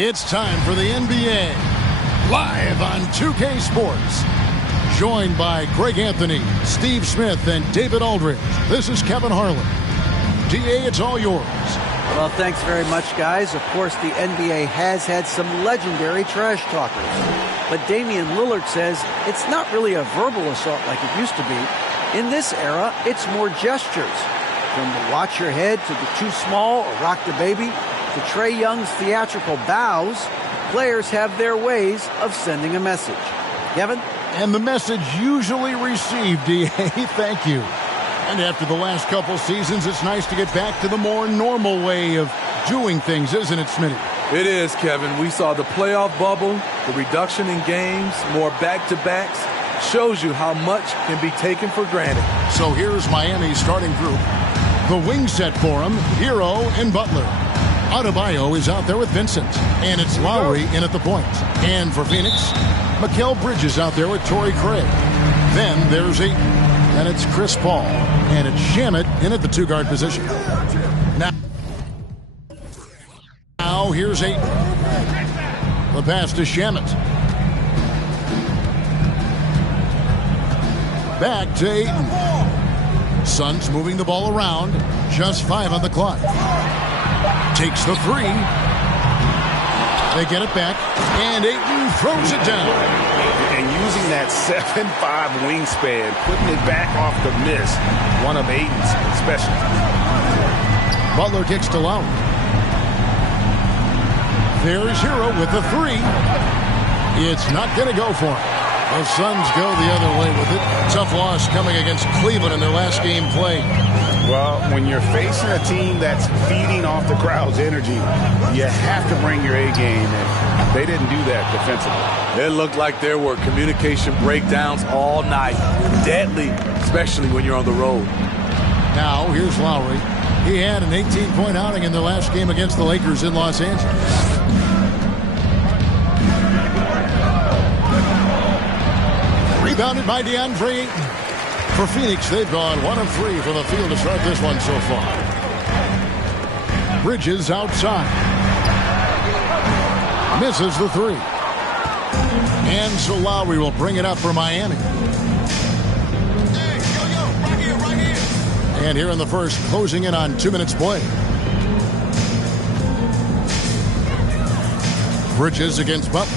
It's time for the NBA, live on 2K Sports. Joined by Greg Anthony, Steve Smith, and David Aldridge. This is Kevin Harlan. DA, it's all yours. Well, thanks very much, guys. Of course, the NBA has had some legendary trash talkers. But Damian Lillard says it's not really a verbal assault like it used to be. In this era, it's more gestures. From the watch your head to the too small or rock the baby to Trae Young's theatrical bows, players have their ways of sending a message. Kevin? And the message usually received, DA. Thank you. And after the last couple seasons, it's nice to get back to the more normal way of doing things, isn't it, Smitty? It is, Kevin. We saw the playoff bubble, the reduction in games, more back-to-backs. Shows you how much can be taken for granted. So here's Miami's starting group. The wing set for him, Hero and Butler. Adebayo is out there with Vincent. And it's Lowry in at the point. And for Phoenix, Mikal Bridges out there with Torrey Craig. Then there's Ayton. And it's Chris Paul. And it's Shamet in at the two-guard position. Now here's Ayton. The pass to Shamet. Back to Ayton. Suns moving the ball around. Just 5 on the clock. Takes the three. They get it back. And Ayton throws it down. And using that 7'5" wingspan, putting it back off the miss. One of Ayton's specialties. Butler kicks to Lowry. There's Hero with the three. It's not going to go for him. The Suns go the other way with it. Tough loss coming against Cleveland in their last game played. Well, when you're facing a team that's feeding off the crowd's energy, you have to bring your A game, and they didn't do that defensively. It looked like there were communication breakdowns all night. Deadly, especially when you're on the road. Now, here's Lowry. He had an 18-point outing in their last game against the Lakers in Los Angeles. Rebounded by DeAndre Ayton. For Phoenix, they've gone 1 of 3 from the field to start this one so far. Bridges outside. Misses the three. And so Lowry will bring it up for Miami. Right here. And here in the first, closing in on 2 minutes play. Bridges against Butler.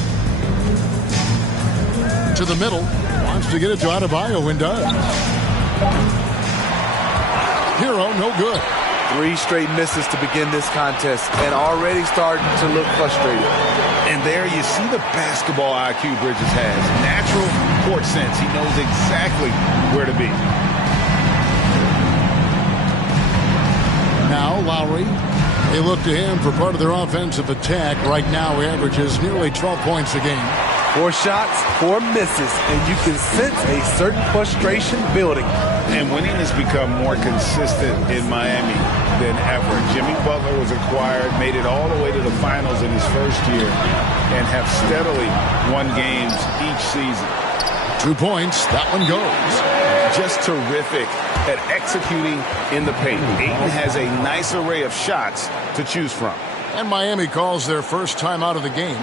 To the middle. Wants to get it to Adebayo and does. Hero, no good. 3 straight misses to begin this contest and already starting to look frustrated. And there you see the basketball IQ Bridges has. Natural court sense. He knows exactly where to be. Now Lowry. They look to him for part of their offensive attack. Right now he averages nearly 12 points a game. 4 shots, 4 misses, and you can sense a certain frustration building. And winning has become more consistent in Miami than ever. Jimmy Butler was acquired, made it all the way to the finals in his first year, and have steadily won games each season. 2 points, that one goes. Just terrific at executing in the paint. Ayton has a nice array of shots to choose from. And Miami calls their first time out of the game.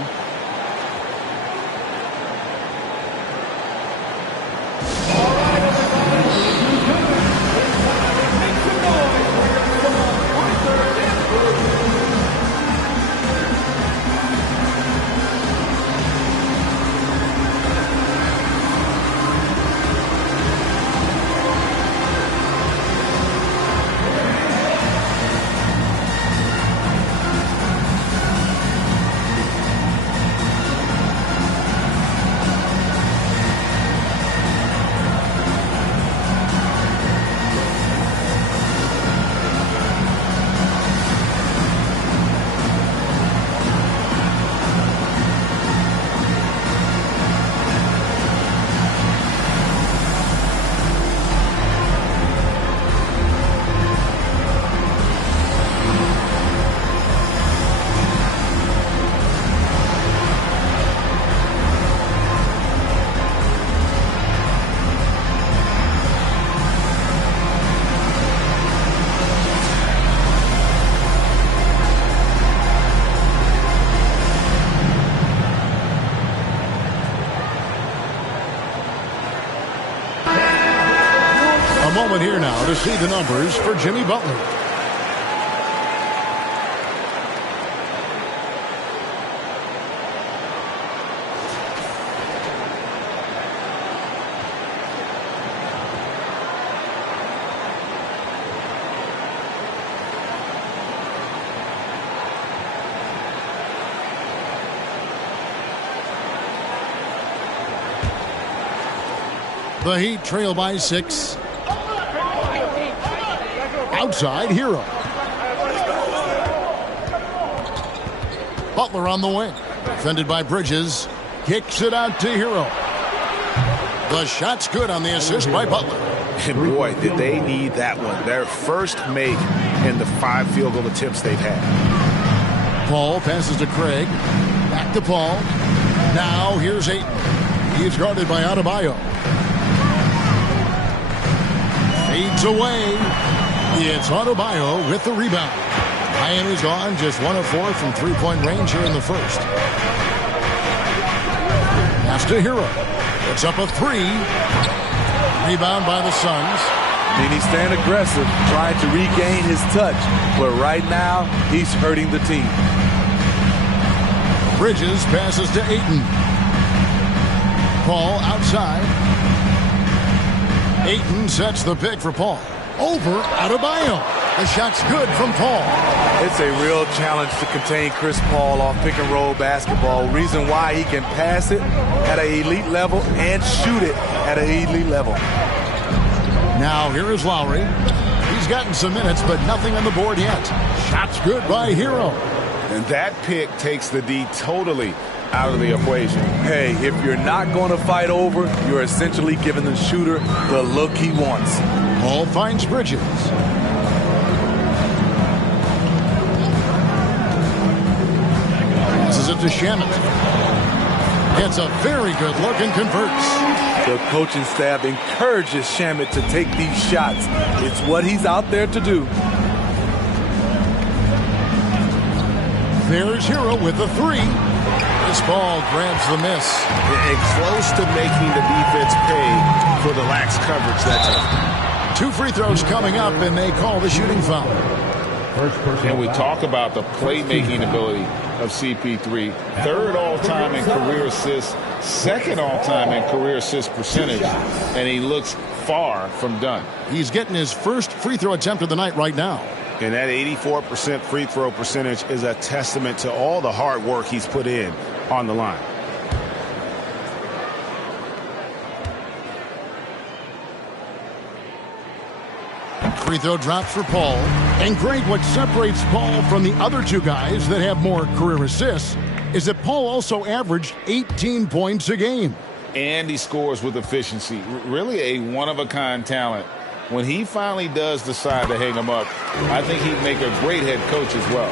moment here now to see the numbers for Jimmy Butler. The Heat trail by 6. Outside, Hero. Butler on the wing. Defended by Bridges. Kicks it out to Hero. The shot's good on the assist by Butler. And boy, did they need that one. Their first make in the 5 field goal attempts they've had. Paul passes to Craig. Back to Paul. Now here's Ayton. He's guarded by Adebayo. Fades away. It's Adebayo with the rebound. Miami's gone just 1 of 4 from three-point range here in the first. Pass to Hero. It's up a 3. Rebound by the Suns. I mean, he's staying aggressive, trying to regain his touch. But right now, he's hurting the team. Bridges passes to Ayton. Paul outside. Ayton sets the pick for Paul. Over Adebayo. The shot's good from Paul. It's a real challenge to contain Chris Paul off pick-and-roll basketball. Reason why he can pass it at an elite level and shoot it at an elite level. Now here is Lowry. He's gotten some minutes, but nothing on the board yet. Shot's good by Hero. And that pick takes the D totally out of the equation. Hey, if you're not going to fight over, you're essentially giving the shooter the look he wants. Paul finds Bridges. Passes it to Shamet. Gets a very good look and converts. The coaching staff encourages Shamet to take these shots. It's what he's out there to do. There's Hero with the 3. This ball grabs the miss. And close to making the defense pay for the lax coverage that time. 2 free throws coming up, and they call the shooting foul. And we talk about the playmaking ability of CP3. 3rd all-time in career assists, 2nd all-time in career assist percentage, and he looks far from done. He's getting his first free throw attempt of the night right now. And that 84% free throw percentage is a testament to all the hard work he's put in on the line. Free throw drops for Paul. And Greg, what separates Paul from the other 2 guys that have more career assists is that Paul also averaged 18 points a game. And he scores with efficiency. Really a one-of-a-kind talent. When he finally does decide to hang him up, I think he'd make a great head coach as well.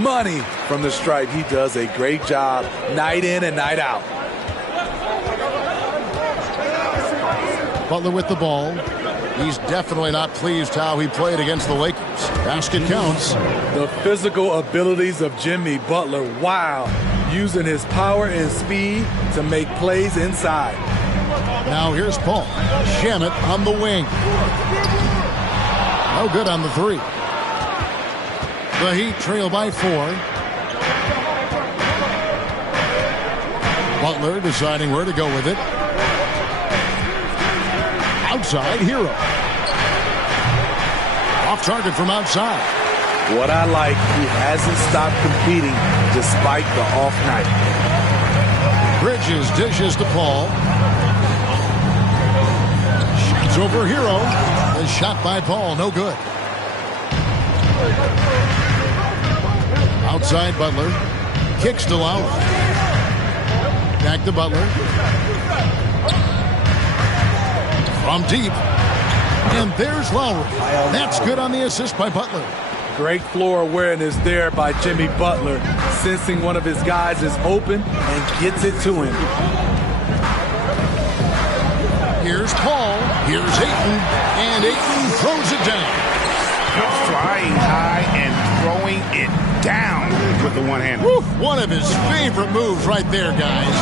Money from the stripe. He does a great job night in and night out. Butler with the ball. He's definitely not pleased how he played against the Lakers. Basket counts. The physical abilities of Jimmy Butler, wow. Using his power and speed to make plays inside. Now here's Paul. Shamet on the wing. No good on the 3. The Heat trail by 4. Butler deciding where to go with it. Outside, Hero. Off target from outside. What I like, he hasn't stopped competing despite the off night. Bridges dishes to Paul. Shoots over Hero. The shot by Paul, no good. Outside Butler. Kicks to Lowry. Back to Butler. From deep. And there's Lowry. That's good on the assist by Butler. Great floor awareness there by Jimmy Butler, sensing one of his guys is open and gets it to him. Here's Paul. Here's Ayton. And Ayton throws it down. Flying high and throwing it down with the one-hander. One of his favorite moves right there, guys.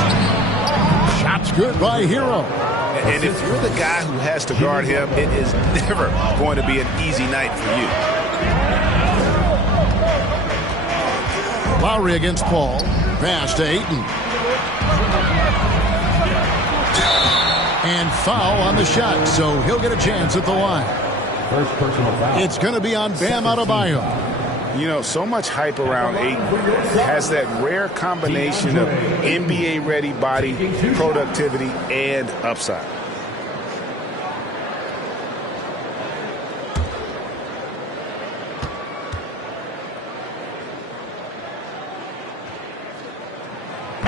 Shot It's good by Hero. And if you're the guy who has to guard him, it is never going to be an easy night for you. Lowry against Paul. Pass to Ayton. And foul on the shot, so he'll get a chance at the line. First personal foul. It's going to be on Bam Adebayo. You know, so much hype around Ayton. Has that rare combination of NBA-ready body, productivity, and upside.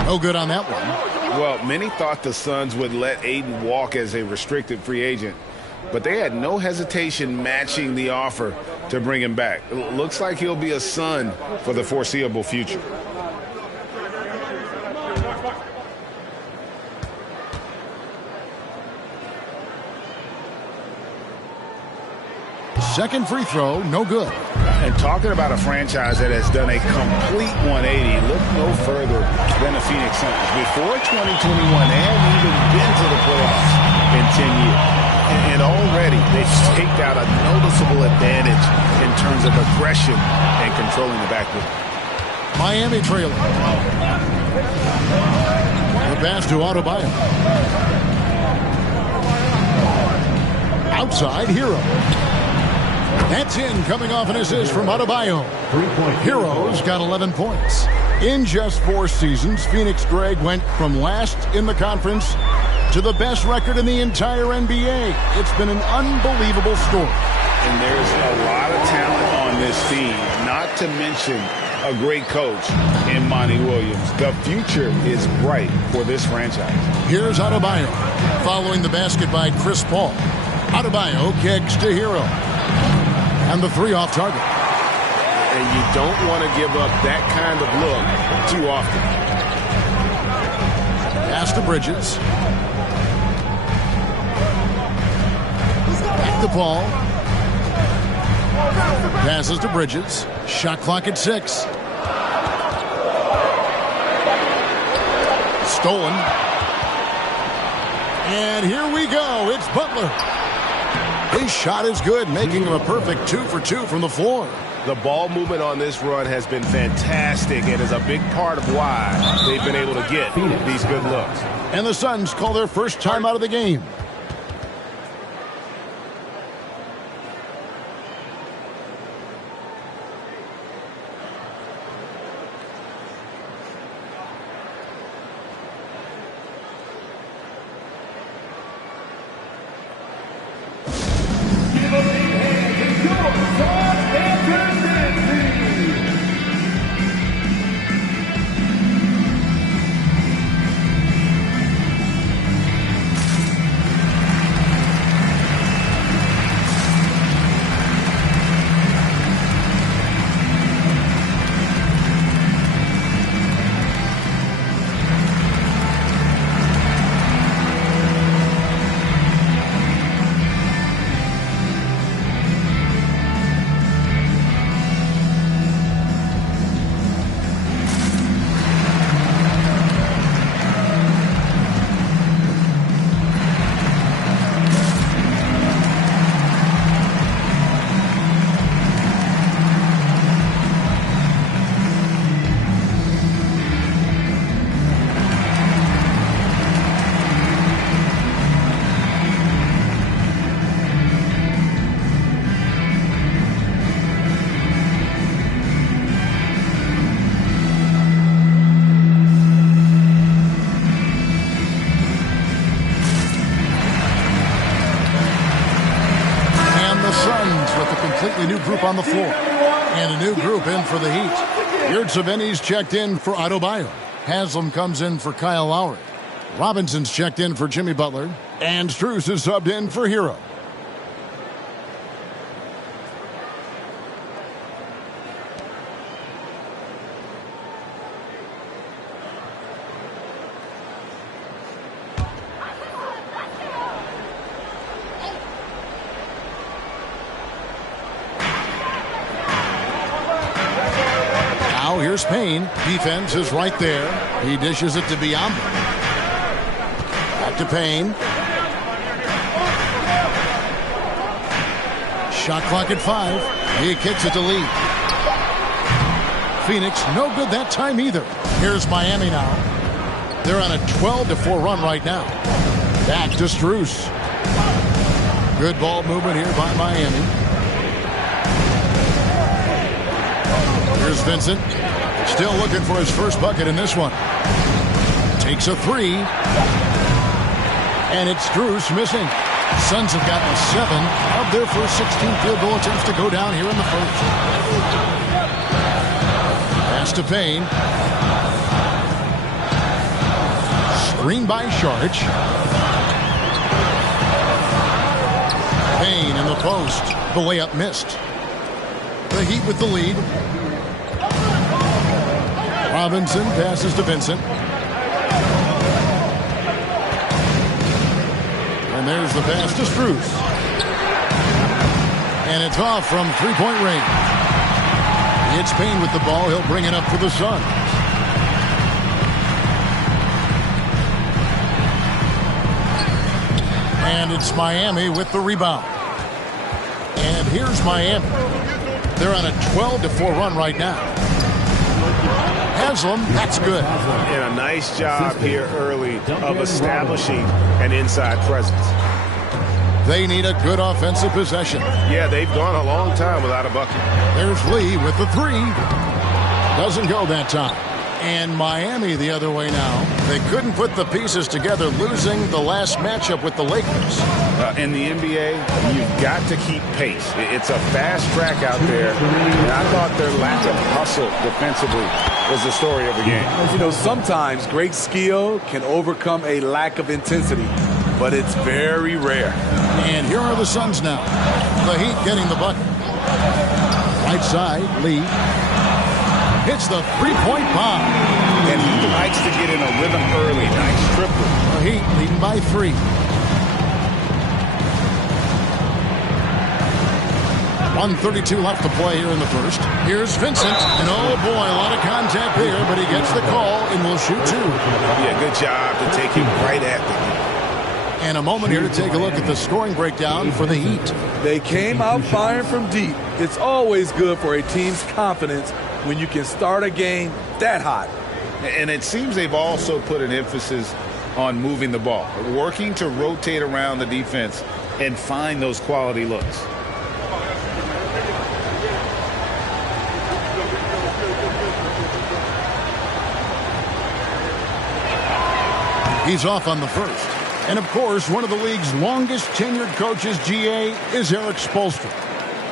No good on that one. Well, many thought the Suns would let Ayton walk as a restricted free agent, but they had no hesitation matching the offer to bring him back. It looks like he'll be a Sun for the foreseeable future. Second free throw, no good. And talking about a franchise that has done a complete 180, look no further than the Phoenix Suns. Before 2021, they hadn't even been to the playoffs in 10 years. And already they've staked out a noticeable advantage in terms of aggression and controlling the backcourt. Miami trailing. The pass to Adebayo. Outside, Hero. That's in, coming off an assist from Adebayo. 3-point. Hero's got 11 points. In just 4 seasons, Phoenix, Greg, went from last in the conference to the best record in the entire NBA. It's been an unbelievable story. And there's a lot of talent on this team, not to mention a great coach in Monty Williams. The future is bright for this franchise. Here's Adebayo, following the basket by Chris Paul. Adebayo kicks to Hero. And the 3 off target. And you don't want to give up that kind of look too often. Pass to Bridges. Back to Paul. Passes to Bridges. Shot clock at 6. Stolen. And here we go. It's Butler. His shot is good, making him a perfect 2 for 2 from the floor. The ball movement on this run has been fantastic and is a big part of why they've been able to get these good looks. And the Suns call their first time out of the game. New group on the floor. And a new group in for the Heat. Yurtseven's checked in for Adebayo. Haslam comes in for Kyle Lowry. Robinson's checked in for Jimmy Butler. And Strus is subbed in for Hero. Here's Payne. Defense is right there. He dishes it to Biyombo. Back to Payne. Shot clock at 5. He kicks it to Lee. Phoenix, no good that time either. Here's Miami now. They're on a 12-4 run right now. Back to Strus. Good ball movement here by Miami. Here's Vincent. Still looking for his first bucket in this one. Takes a 3. And it's Strus missing. Suns have gotten 7 of their first 16 field goal attempts to go down here in the first. Pass to Payne. Screen by Saric. Payne in the post. The layup missed. The Heat with the lead. Robinson passes to Vincent. And there's the pass to Strus. And it's off from three-point range. It's Payne with the ball. He'll bring it up for the Suns. And it's Miami with the rebound. And here's Miami. They're on a 12-4 run right now. Haslam, that's good. And a nice job here early of establishing an inside presence. They need a good offensive possession. Yeah, they've gone a long time without a bucket. There's Lee with the 3. Doesn't go that time. And Miami the other way now. They couldn't put the pieces together, losing the last matchup with the Lakers. In the NBA, you've got to keep pace. It's a fast track out there. And I thought their lack of hustle defensively was the story of the game. You know, sometimes great skill can overcome a lack of intensity, but it's very rare. And here are the Suns now. The Heat getting the bucket. Right side, Lee. Hits the three-point bomb. And he likes to get in a rhythm early. Nice triple. The Heat leading by 3. 1:32 left to play here in the first. Here's Vincent. And oh boy, a lot of contact there, but he gets the call and will shoot 2. Yeah, good job to take him right at the Heat. And a moment here to take a look at the scoring breakdown for the Heat. They came out firing from deep. It's always good for a team's confidence when you can start a game that hot. And it seems they've also put an emphasis on moving the ball, working to rotate around the defense and find those quality looks. He's off on the first. And, of course, one of the league's longest-tenured coaches, GA, is Eric Spoelstra.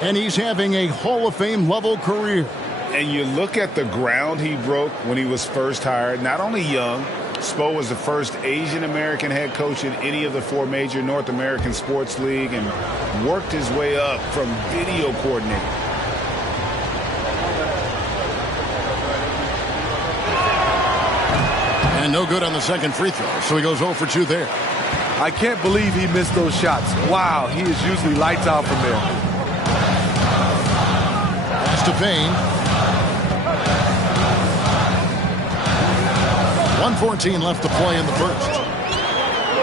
And he's having a Hall of Fame-level career. And you look at the ground he broke when he was first hired. Not only young, Spo was the first Asian-American head coach in any of the 4 major North American sports league and worked his way up from video coordinator. And no good on the second free throw, so he goes 0 for 2 there. I can't believe he missed those shots. Wow, he is usually lights out from there. Pass to Payne. 1:14 left to play in the first.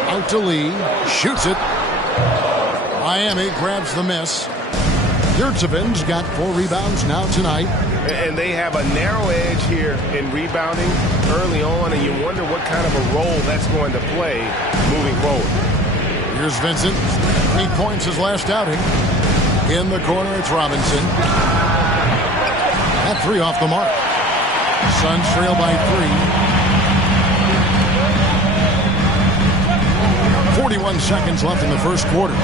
Out to Lee. Shoots it. Miami grabs the miss. Yurtseven's got 4 rebounds now tonight. And they have a narrow edge here in rebounding early on, and you wonder what kind of a role that's going to play moving forward. Here's Vincent. 8 points his last outing. In the corner, it's Robinson. That 3 off the mark. Suns trail by 3. 41 seconds left in the first quarter.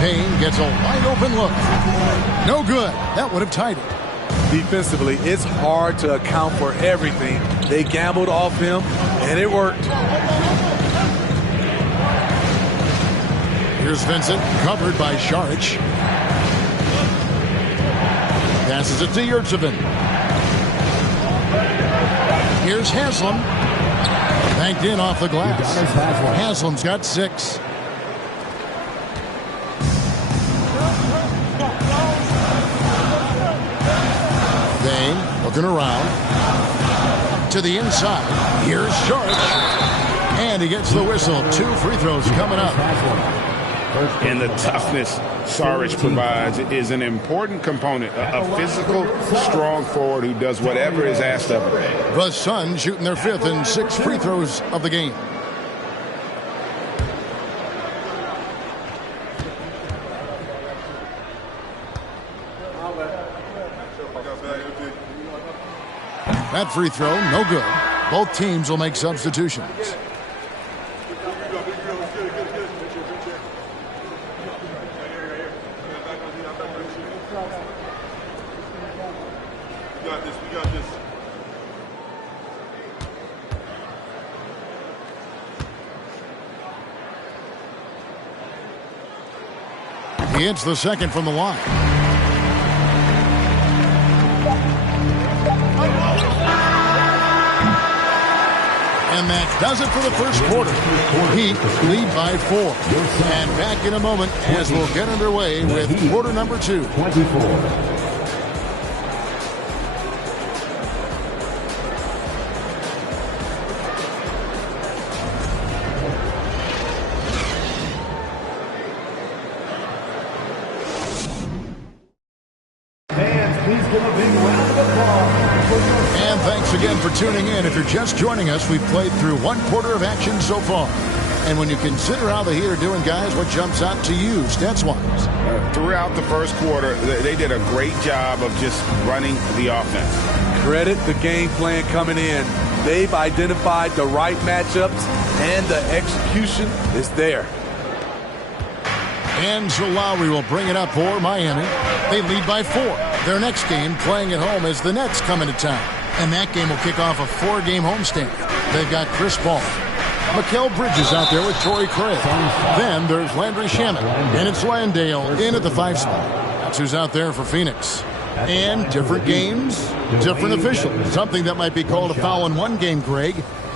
Payne gets a wide-open look. No good. That would have tied it. Defensively, it's hard to account for everything. They gambled off him, and it worked. Here's Vincent, covered by Saric. Passes it to Yurtseven. Here's Haslam. Banked in off the glass. Haslam's got 6. Looking around to the inside. Here's Saric. And he gets the whistle. 2 free throws coming up. And the toughness Saric provides is an important component. A physical, strong forward who does whatever is asked of him. The Suns shooting their 5th and 6th free throws of the game. That free throw, no good. Both teams will make substitutions. He hits the second from the line. And that does it for the first quarter. Heat lead by 4. And back in a moment as we'll get underway with quarter number 2. 24. And thanks again for tuning in. If you're just joining us, we've played through 1 quarter of action so far. And when you consider how the Heat are doing, guys, what jumps out to you, stats-wise? Throughout the first quarter, they did a great job of just running the offense. Credit the game plan coming in. They've identified the right matchups, and the execution is there. And so Lowry will bring it up for Miami. They lead by 4. Their next game, playing at home, as the Nets come into town. And that game will kick off a 4-game homestand. They've got Chris Paul. Mikal Bridges out there with Torrey Craig. Then there's Landry Shamet. And it's Landale in at the 5 spot. That's who's out there for Phoenix. And different games, different officials. Something that might be called a foul in one game, Greg,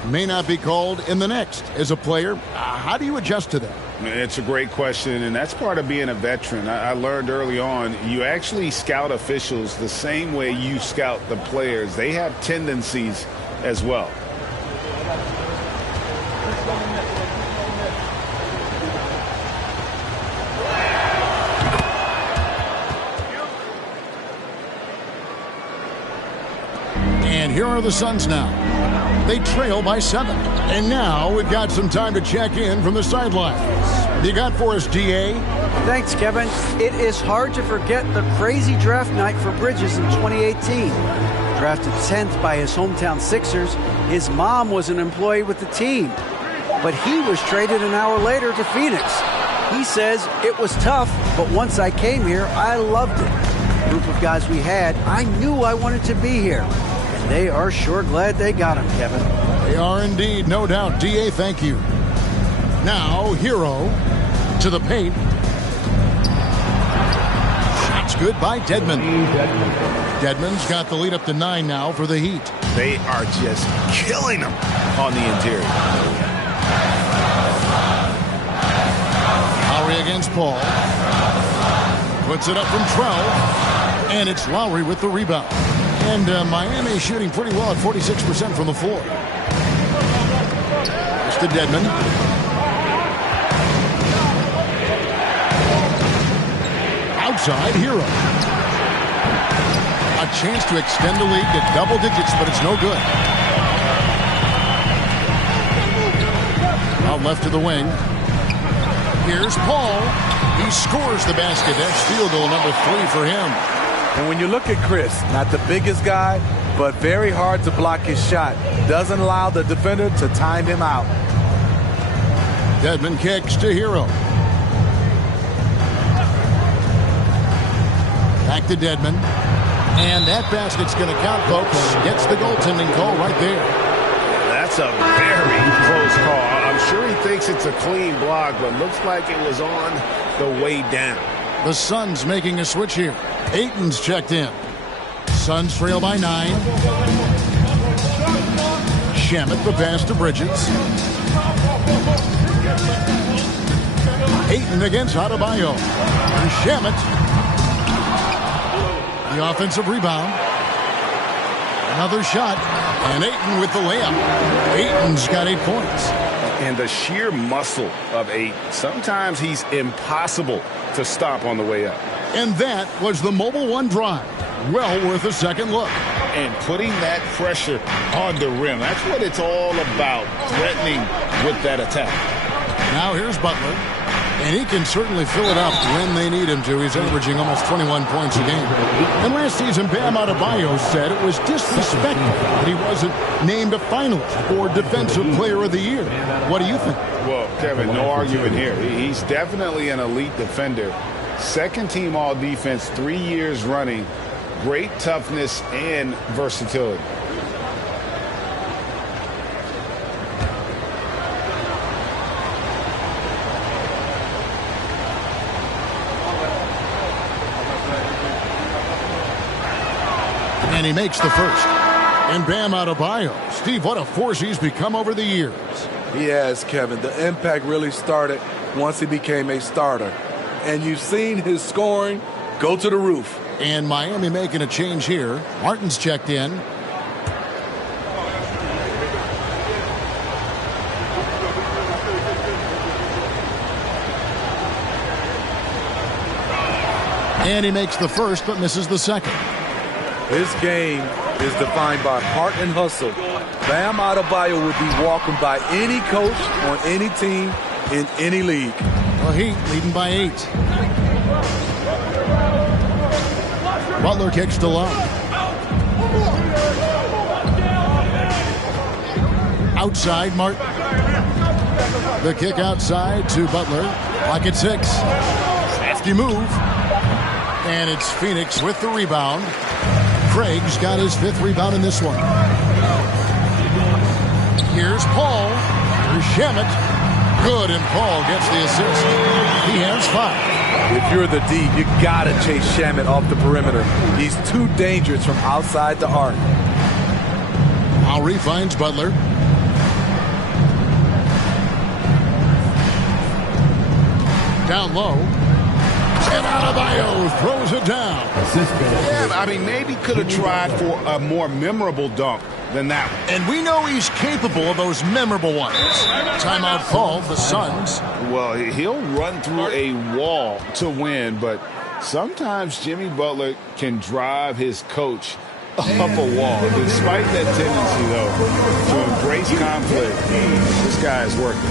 may not be called in the next. As a player, how do you adjust to that? It's a great question, and that's part of being a veteran. I learned early on, you actually scout officials the same way you scout the players. They have tendencies as well. And here are the Suns now. They trail by 7. And now we've got some time to check in from the sidelines. You got for us, DA? Thanks, Kevin. It is hard to forget the crazy draft night for Bridges in 2018. Drafted 10th by his hometown Sixers, his mom was an employee with the team. But he was traded an hour later to Phoenix. He says, it was tough, but once I came here, I loved it. The group of guys we had, I knew I wanted to be here. They are sure glad they got him, Kevin. They are indeed, no doubt. DA, thank you. Now, Hero to the paint. Shots good by Dedmon. Dedmon's got the lead up to 9 now for the Heat. They are just killing them on the interior. Lowry against Paul. Puts it up from 12. And it's Lowry with the rebound. And Miami shooting pretty well at 46% from the floor. It's to Dedmon. Outside, Hero. A chance to extend the lead to double digits, but it's no good. Out left to the wing. Here's Paul. He scores the basket. That's field goal number 3 for him. And when you look at Chris, not the biggest guy, but very hard to block his shot. Doesn't allow the defender to time him out. Dedmon kicks to Hero. Back to Dedmon. And that basket's going to count, folks. Gets the goaltending call right there. That's a very close call. I'm sure he thinks it's a clean block, but looks like it was on the way down. The Suns making a switch here. Ayton's checked in. Suns trail by 9. Shamet the pass to Bridges. Ayton against Adebayo. And Shamet. The offensive rebound. Another shot. And Ayton with the layup. Ayton's got 8 points. And the sheer muscle of Ayton. Sometimes he's impossible to stop on the way up. And that was the Mobile One drive. Well worth a second look. And putting that pressure on the rim. That's what it's all about, threatening with that attack. Now here's Butler. And he can certainly fill it up when they need him to. He's averaging almost 21 points a game. And last season, Bam Adebayo said it was disrespectful that he wasn't named a finalist for Defensive Player of the Year. What do you think? Well, Kevin, no argument here. He's definitely an elite defender. Second team all defense 3 years running. Great toughness and versatility. And he makes the first. And Bam Adebayo. Steve, what a force he's become over the years. He has, Kevin. The impact really started once he became a starter. And you've seen his scoring go to the roof. And Miami making a change here. Martin's checked in. And he makes the first, but misses the second. His game is defined by heart and hustle. Bam Adebayo would be welcomed by any coach on any team in any league. Well, Heat leading by 8. Butler kicks to Love. Outside, Martin. The kick outside to Butler. Clock at 6. Hefty move. And it's Phoenix with the rebound. Craig's got his 5th rebound in this one. Here's Paul. Here's Shamet. Good, and Paul gets the assist. He has 5. If you're the D, you gotta chase Shamet off the perimeter. He's too dangerous from outside the arc. Lowry finds Butler. Down low. And Adebayo throws it down. Yeah, I mean, maybe could have tried for a more memorable dunk than that one. And we know he's capable of those memorable ones. Timeout called, the Suns. Well, he'll run through a wall to win, but sometimes Jimmy Butler can drive his coach up a wall. Despite that tendency, though, to embrace conflict, this guy is working.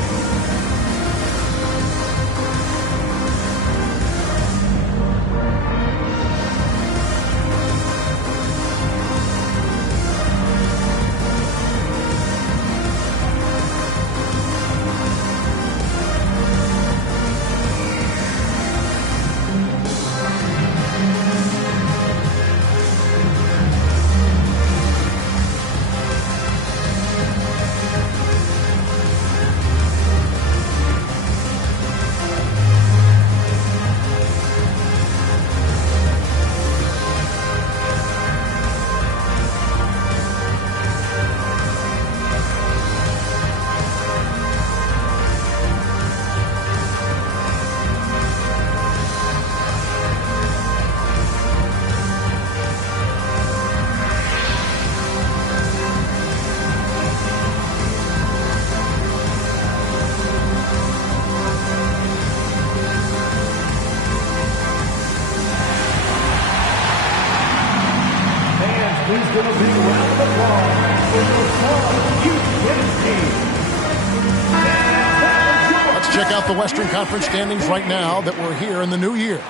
Let's check out the Western Conference standings right now that we're here in the new year.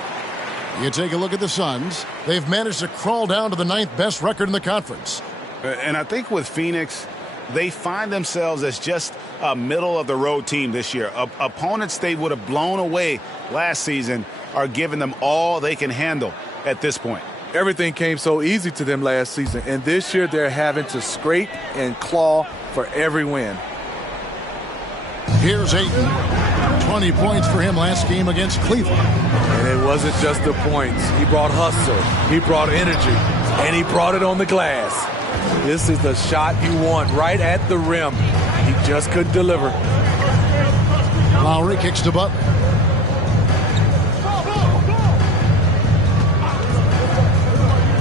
You take a look at the Suns. They've managed to crawl down to the 9th best record in the conference. And I think with Phoenix, they find themselves as just a middle-of-the-road team this year. Opponents they would have blown away last season are giving them all they can handle at this point. Everything came so easy to them last season, and this year they're having to scrape and claw for every win. Here's Ayton. 20 points for him last game against Cleveland. And it wasn't just the points. He brought hustle, he brought energy, and he brought it on the glass. This is the shot you want right at the rim. He just couldn't deliver. Lowry kicks to Butler.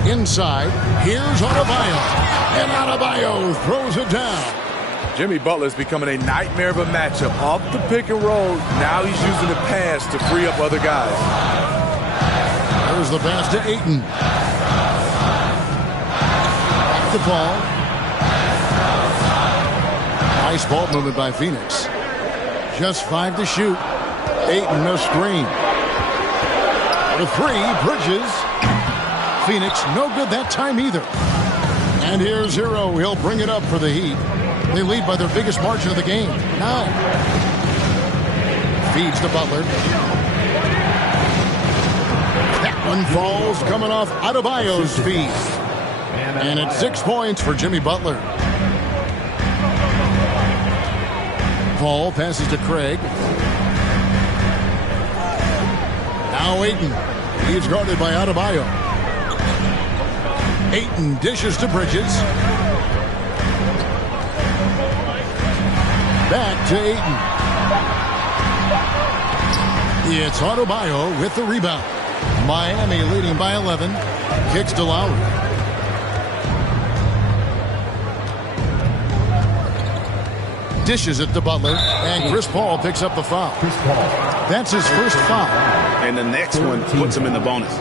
Inside, here's Adebayo. And Adebayo throws it down. Jimmy Butler is becoming a nightmare of a matchup. Off the pick and roll, now he's using the pass to free up other guys. There's the pass to Ayton. Back to Paul. Nice ball movement by Phoenix. Just 5 to shoot. Ayton, no screen. The 3, Bridges. Phoenix, no good that time either. And here's Hero. He'll bring it up for the Heat. They lead by their biggest margin of the game, 9. Feeds to Butler. That one falls coming off Adebayo's feet. And it's 6 points for Jimmy Butler. Paul passes to Craig. Now Ayton. He's guarded by Adebayo. Ayton dishes to Bridges. Back to Ayton. It's Adebayo with the rebound. Miami leading by 11. Kicks to Lowry. Dishes it to Butler. And Chris Paul picks up the foul. That's his first foul. And the next one puts him in the bonus.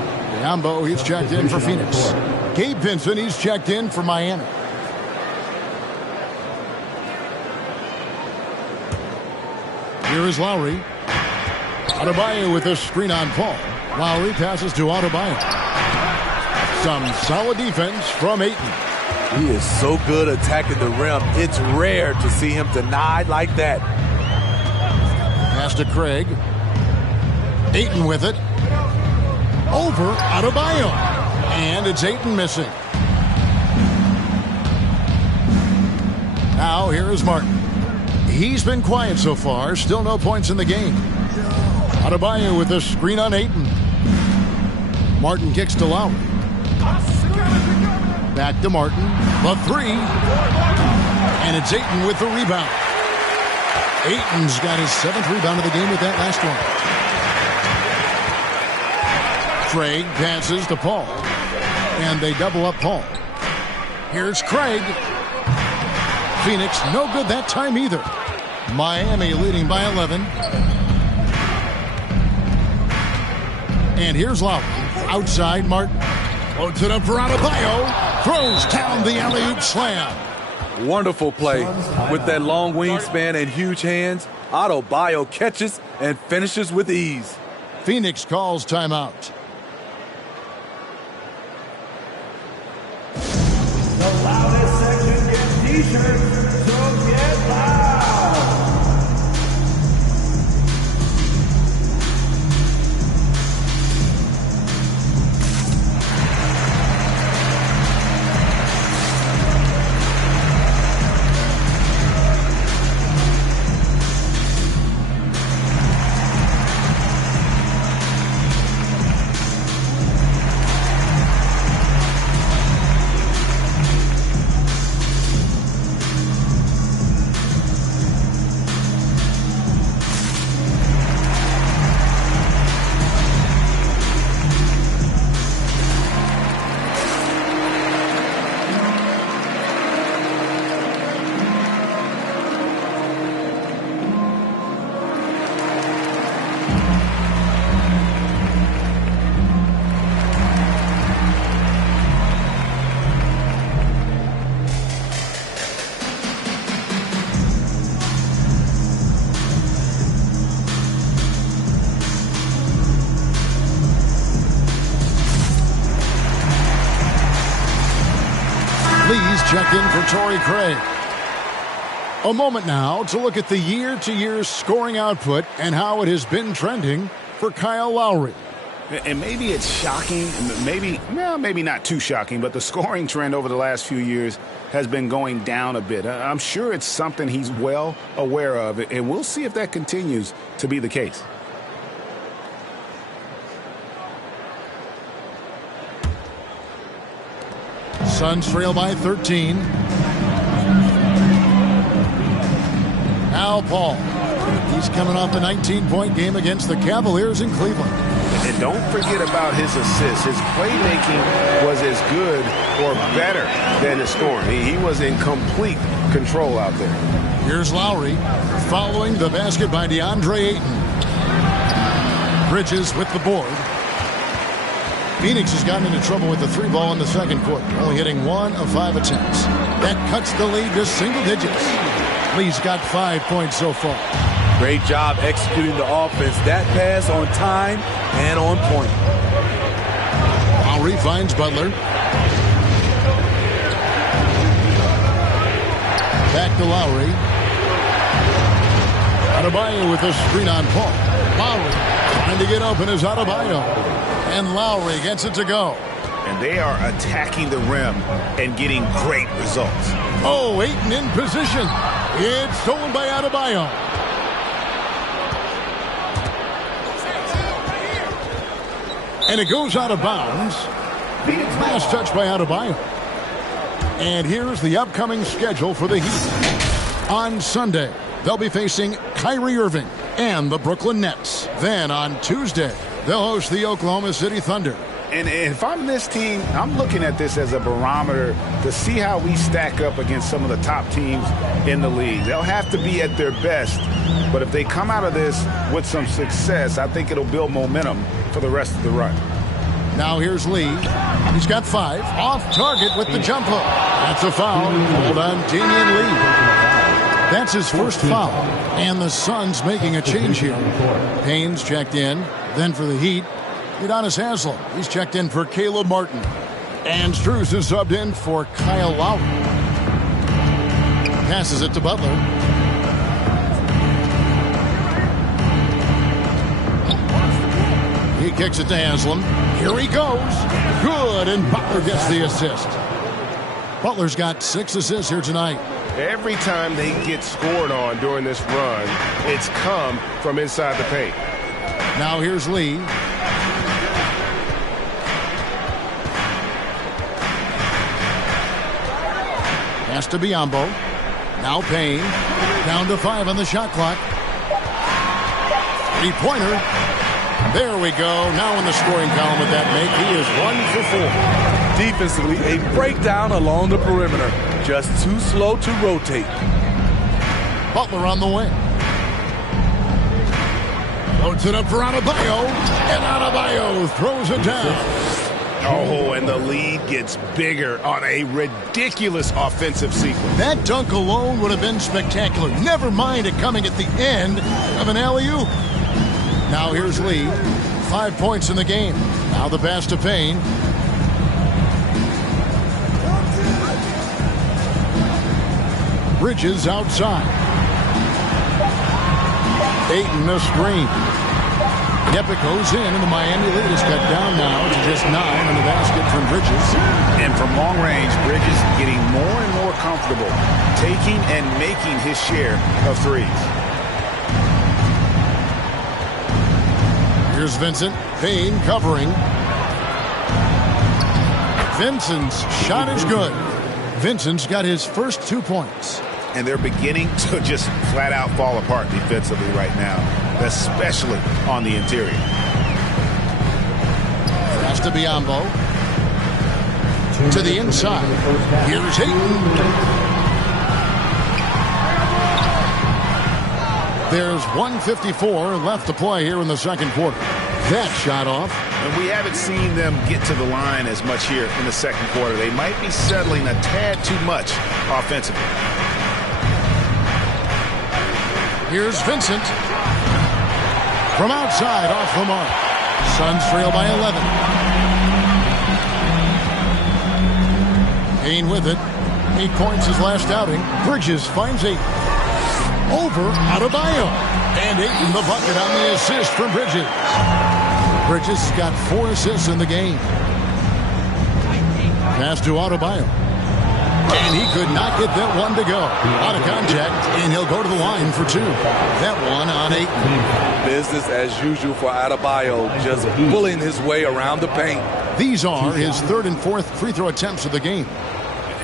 Yambo, he's checked in for Phoenix. Gabe Vincent, he's checked in for Miami. Here is Lowry. Adebayo with a screen on Paul. Lowry passes to Adebayo. Some solid defense from Ayton. He is so good attacking the rim. It's rare to see him denied like that. Pass to Craig. Ayton with it. Over Adebayo. And it's Ayton missing. Now here is Martin. He's been quiet so far. Still no points in the game. Adebayo with a screen on Ayton. Martin kicks to Lowry. Back to Martin. The 3. And it's Ayton with the rebound. Ayton's got his 7th rebound of the game with that last one. Craig passes to Paul. And they double up Paul. Here's Craig. Phoenix, no good that time either. Miami leading by 11. And here's Lowry. Outside Martin. Loads it up for Adebayo. Throws down the alley-oop slam. Wonderful play. With that long wingspan and huge hands, Adebayo catches and finishes with ease. Phoenix calls timeout. The loudest section gets t-shirts, so get loud. Checked in for Torrey Craig. A moment now to look at the year-to-year scoring output and how it has been trending for Kyle Lowry. And maybe it's shocking, maybe not too shocking, but the scoring trend over the last few years has been going down a bit. I'm sure it's something he's well aware of, and we'll see if that continues to be the case. Suns trail by 13. Now Paul. He's coming off a 19-point game against the Cavaliers in Cleveland. And don't forget about his assists. His playmaking was as good or better than his scoring. He was in complete control out there. Here's Lowry following the basket by DeAndre Ayton. Bridges with the board. Phoenix has gotten into trouble with the 3 ball in the second quarter, only hitting 1 of 5 attempts. That cuts the lead to single digits. Lee's got 5 points so far. Great job executing the offense. That pass on time and on point. Lowry finds Butler. Back to Lowry. Adebayo with a screen on Paul. Lowry trying to get open is Adebayo. And Lowry gets it to go. And they are attacking the rim and getting great results. Oh, Ayton in position. It's stolen by Adebayo. And it goes out of bounds. Last touch by Adebayo. And here's the upcoming schedule for the Heat. On Sunday, they'll be facing Kyrie Irving and the Brooklyn Nets. Then on Tuesday, they'll host the Oklahoma City Thunder. And if I'm this team, I'm looking at this as a barometer to see how we stack up against some of the top teams in the league. They'll have to be at their best, but if they come out of this with some success, I think it'll build momentum for the rest of the run. Now here's Lee. He's got 5. Off target with the jump hook. That's a foul. Hold on, Damian Lee. That's his first foul. And the Suns making a change here. Payne's checked in. Then for the Heat, Udonis Haslem. He's checked in for Caleb Martin. And Strus is subbed in for Kyle Lowry. Passes it to Butler. He kicks it to Haslem. Here he goes. Good, and Butler gets the assist. Butler's got 6 assists here tonight. Every time they get scored on during this run, it's come from inside the paint. Now here's Lee. Pass to Biyombo. Now Payne. Down to 5 on the shot clock. 3-pointer. There we go. Now in the scoring column with that make, he is 1 for 4. Defensively, a breakdown along the perimeter. Just too slow to rotate. Butler on the wing. Loads it up for Adebayo. And Adebayo throws it down. Oh, and the lead gets bigger on a ridiculous offensive sequence. That dunk alone would have been spectacular. Never mind it coming at the end of an alley-oop. Now here's Lee. 5 points in the game. Now the pass to Payne. Bridges outside. Ayton the screen. Yep, it goes in, and the Miami lead is cut down now to just 9 on the basket from Bridges. And from long range, Bridges getting more and more comfortable taking and making his share of threes. Here's Vincent. Payne covering. Vincent's shot is good. Vincent's got his first 2 points. And they're beginning to just flat out fall apart defensively right now, especially on the interior. Pass to Biyombo. To the inside. Here's Ayton. There's 1:54 left to play here in the second quarter. That shot off. And we haven't seen them get to the line as much here in the second quarter. They might be settling a tad too much offensively. Here's Vincent. From outside, off the mark. Suns trail by 11. Payne with it. 8 points his last outing. Bridges finds 8. Over Adebayo. And Ayton the bucket on the assist from Bridges. Bridges got 4 assists in the game. Pass to Adebayo. And he could not get that one to go. Out of contact, and he'll go to the line for 2. That one on 8. Business as usual for Adebayo, just pulling his way around the paint. These are his 3rd and 4th free throw attempts of the game.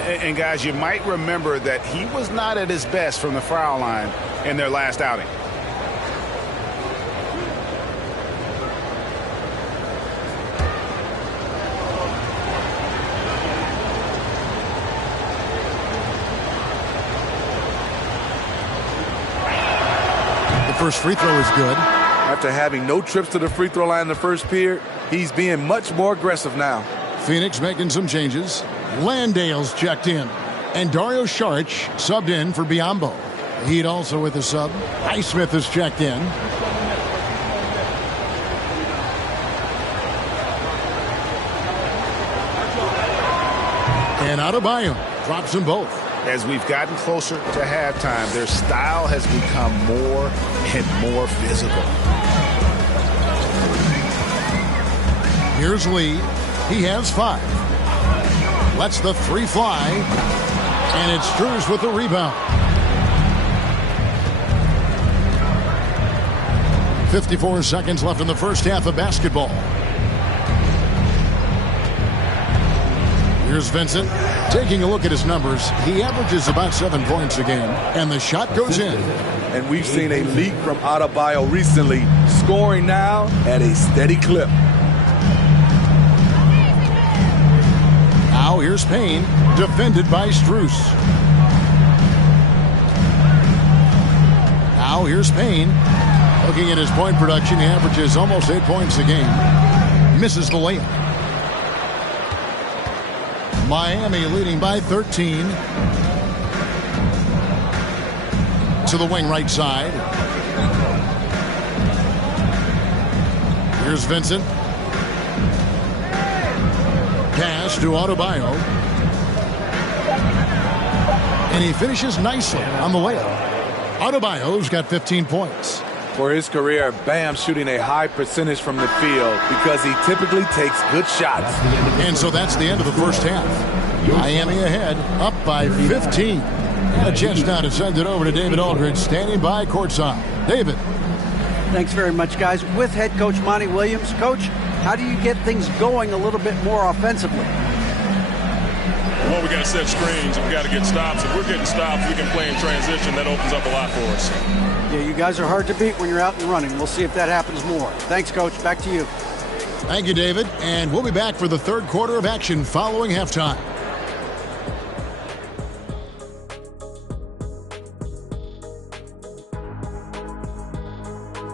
And guys, you might remember that he was not at his best from the foul line in their last outing. first free throw is good. After having no trips to the free throw line in the first period, he's being much more aggressive now. Phoenix making some changes. Landale's checked in. And Dario Saric subbed in for Biyombo. Heat also with a sub. Highsmith is checked in. And Adebayo drops them both. As we've gotten closer to halftime, their style has become more and more physical. Here's Lee. He has 5. Lets the 3 fly. And it's Strus with the rebound. 54 seconds left in the first half of basketball. Here's Vincent. Taking a look at his numbers, he averages about 7 points a game, and the shot goes in. And we've seen a leak from Adebayo recently, scoring now at a steady clip. Now here's Payne, defended by Strus. Now here's Payne. Looking at his point production, he averages almost 8 points a game. Misses the layup. Miami leading by 13. To the wing right side. Here's Vincent. Pass to Adebayo. And he finishes nicely on the layup. Adebayo's got 15 points. For his career, Bam shooting a high percentage from the field because he typically takes good shots. And so that's the end of the first half. Miami ahead, up by 15. And a chance now to send it over to David Aldridge, standing by courtside. David. Thanks very much, guys. With head coach Monty Williams. Coach, how do you get things going a little bit more offensively? Well, we got to set screens and we got to get stops. If we're getting stops, we can play in transition. That opens up a lot for us. Yeah, you guys are hard to beat when you're out and running. We'll see if that happens more. Thanks, Coach. Back to you. Thank you, David. And we'll be back for the third quarter of action following halftime.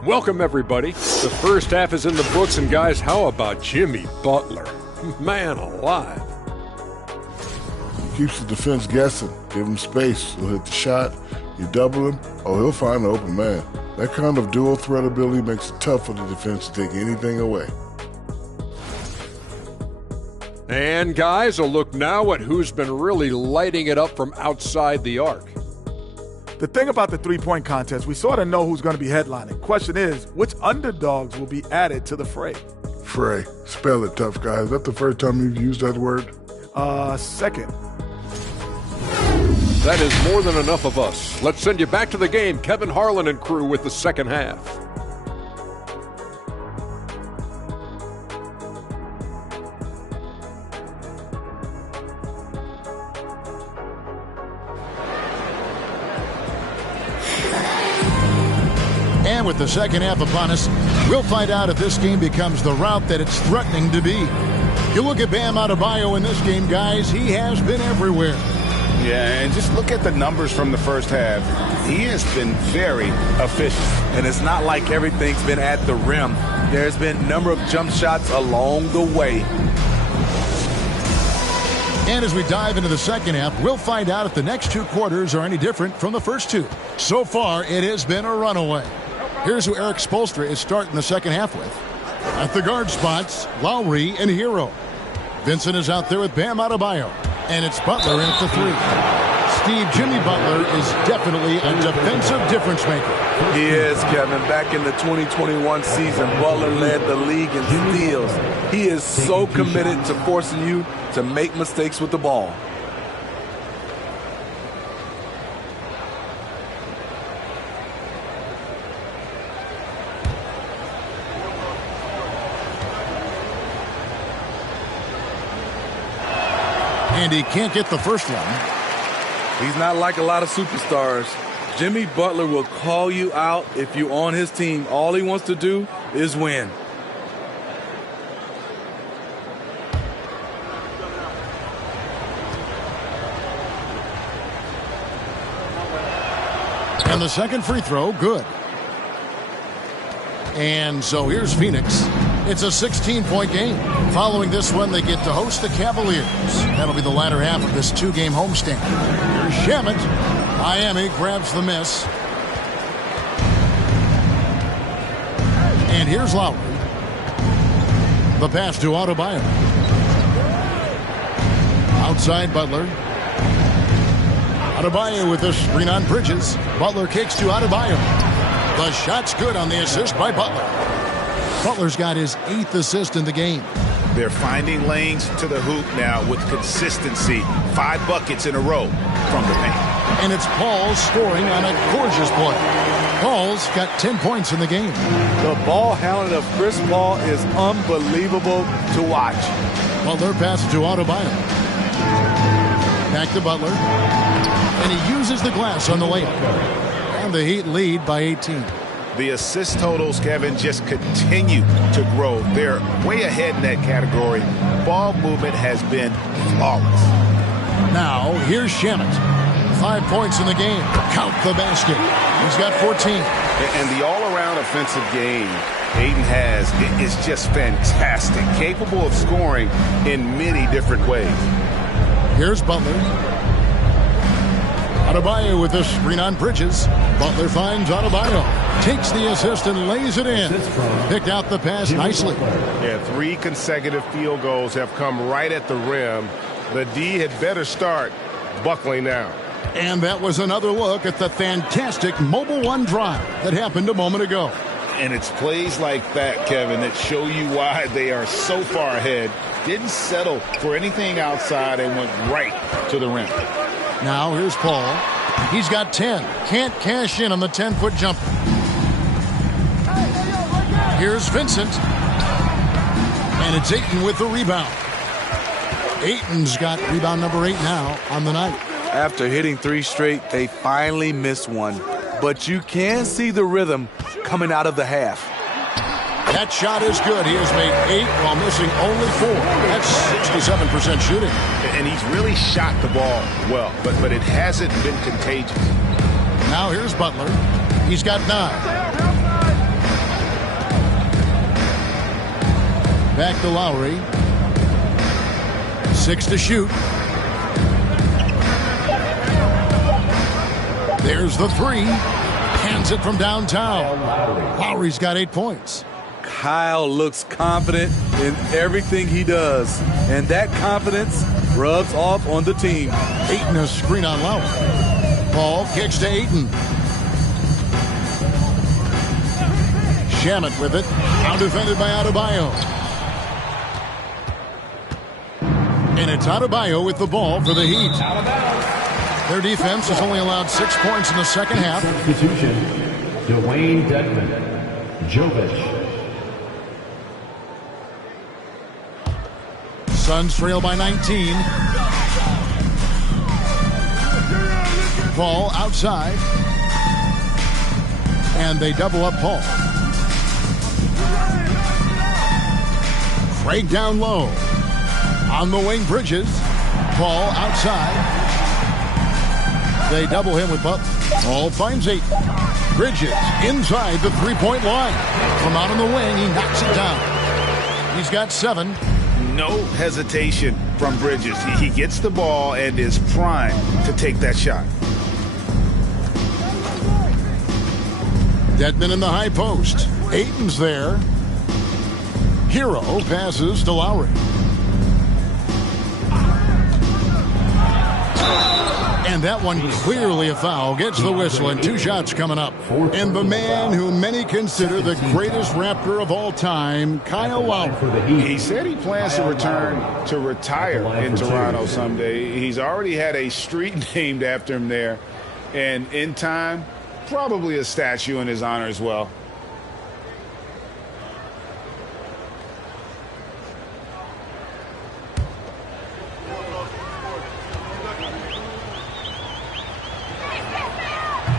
Welcome, everybody. The first half is in the books, and guys, how about Jimmy Butler? Man alive. Keeps the defense guessing. Give him space. He'll hit the shot. You double him, he'll find an open man. That kind of dual threat ability makes it tough for the defense to take anything away. And guys, a look now at who's been really lighting it up from outside the arc. The thing about the three-point contest, we sort of know who's going to be headlining. Question is, which underdogs will be added to the fray? Fray. Spell it, tough guy. Is that the first time you've used that word? Second. That is more than enough of us. Let's send you back to the game. Kevin Harlan and crew with the second half. And with the second half upon us, we'll find out if this game becomes the route that it's threatening to be. You look at Bam Adebayo in this game, guys, he has been everywhere. Yeah, and just look at the numbers from the first half. He has been very efficient. And it's not like everything's been at the rim. There's been a number of jump shots along the way. And as we dive into the second half, we'll find out if the next 2 quarters are any different from the first 2. So far, it has been a runaway. Here's who Eric Spoelstra is starting the second half with. At the guard spots, Lowry and Hero. Vincent is out there with Bam Adebayo. And it's Butler in at the 3. Steve, Jimmy Butler is definitely a defensive difference maker. He is, Kevin. Back in the 2021 season, Butler led the league in steals. He is so committed to forcing you to make mistakes with the ball. And he can't get the first one. He's not like a lot of superstars. Jimmy Butler will call you out if you're on his team. All he wants to do is win. And the second free throw, good. And so here's Phoenix. It's a 16-point game. Following this one, they get to host the Cavaliers. That'll be the latter half of this two-game homestand. Here's Shamet. Miami grabs the miss. And here's Lowry. The pass to Adebayo. Outside Butler. Adebayo with the screen on Bridges. Butler kicks to Adebayo. The shot's good on the assist by Butler. Butler's got his 8th assist in the game. They're finding lanes to the hoop now with consistency. 5 buckets in a row from the paint. And it's Paul scoring on a gorgeous play. Paul's got 10 points in the game. The ball handling of Chris Paul is unbelievable to watch. Butler passes to Adebayo. Back to Butler. And he uses the glass on the layup. And the Heat lead by 18. The assist totals, Kevin, just continue to grow. They're way ahead in that category. Ball movement has been flawless. Now, here's Shamet. 5 points in the game. Count the basket. He's got 14. And the all-around offensive game Ayton has is just fantastic. Capable of scoring in many different ways. Here's Butler. Adebayo with the screen on Bridges. Butler finds Adebayo. Takes the assist and lays it in. Picked out the pass nicely. Yeah, 3 consecutive field goals have come right at the rim. The D had better start buckling now. And that was another look at the fantastic Mobile One drive that happened a moment ago. And it's plays like that, Kevin, that show you why they are so far ahead. Didn't settle for anything outside and went right to the rim. Now here's Paul. He's got 10. Can't cash in on the 10-foot jumper. Here's Vincent. And it's Ayton with the rebound. Ayton's got rebound number 8 now on the night. After hitting 3 straight, they finally missed one. But you can see the rhythm coming out of the half. That shot is good. He has made 8 while missing only 4. That's 67% shooting. And he's really shot the ball well, but it hasn't been contagious. Now here's Butler. He's got 9. Back to Lowry. 6 to shoot. There's the 3. Hands it from downtown. Lowry's got 8 points. Kyle looks confident in everything he does, and that confidence rubs off on the team. Ayton a screen on Lowry. Paul kicks to Ayton. Shamet with it. Now defended by Adebayo. And it's Adebayo with the ball for the Heat. Their defense has only allowed 6 points in the second half. Substitution, Dwayne Dedmon, Jovic. Suns trail by 19. Paul outside. And they double up Paul. Craig down low. On the wing, Bridges. Paul outside. They double him with Butler. Paul finds 8. Bridges inside the three-point line. From out on the wing, he knocks it down. He's got 7. No hesitation from Bridges. He gets the ball and is primed to take that shot. Dedmon in the high post. Ayton's there. Hero passes to Lowry. And that one clearly a foul. Gets the whistle and 2 shots coming up. And the man who many consider the greatest Raptor of all time, Kyle Lowry. He said he plans to return to retire in Toronto someday. He's already had a street named after him there. And in time, probably a statue in his honor as well.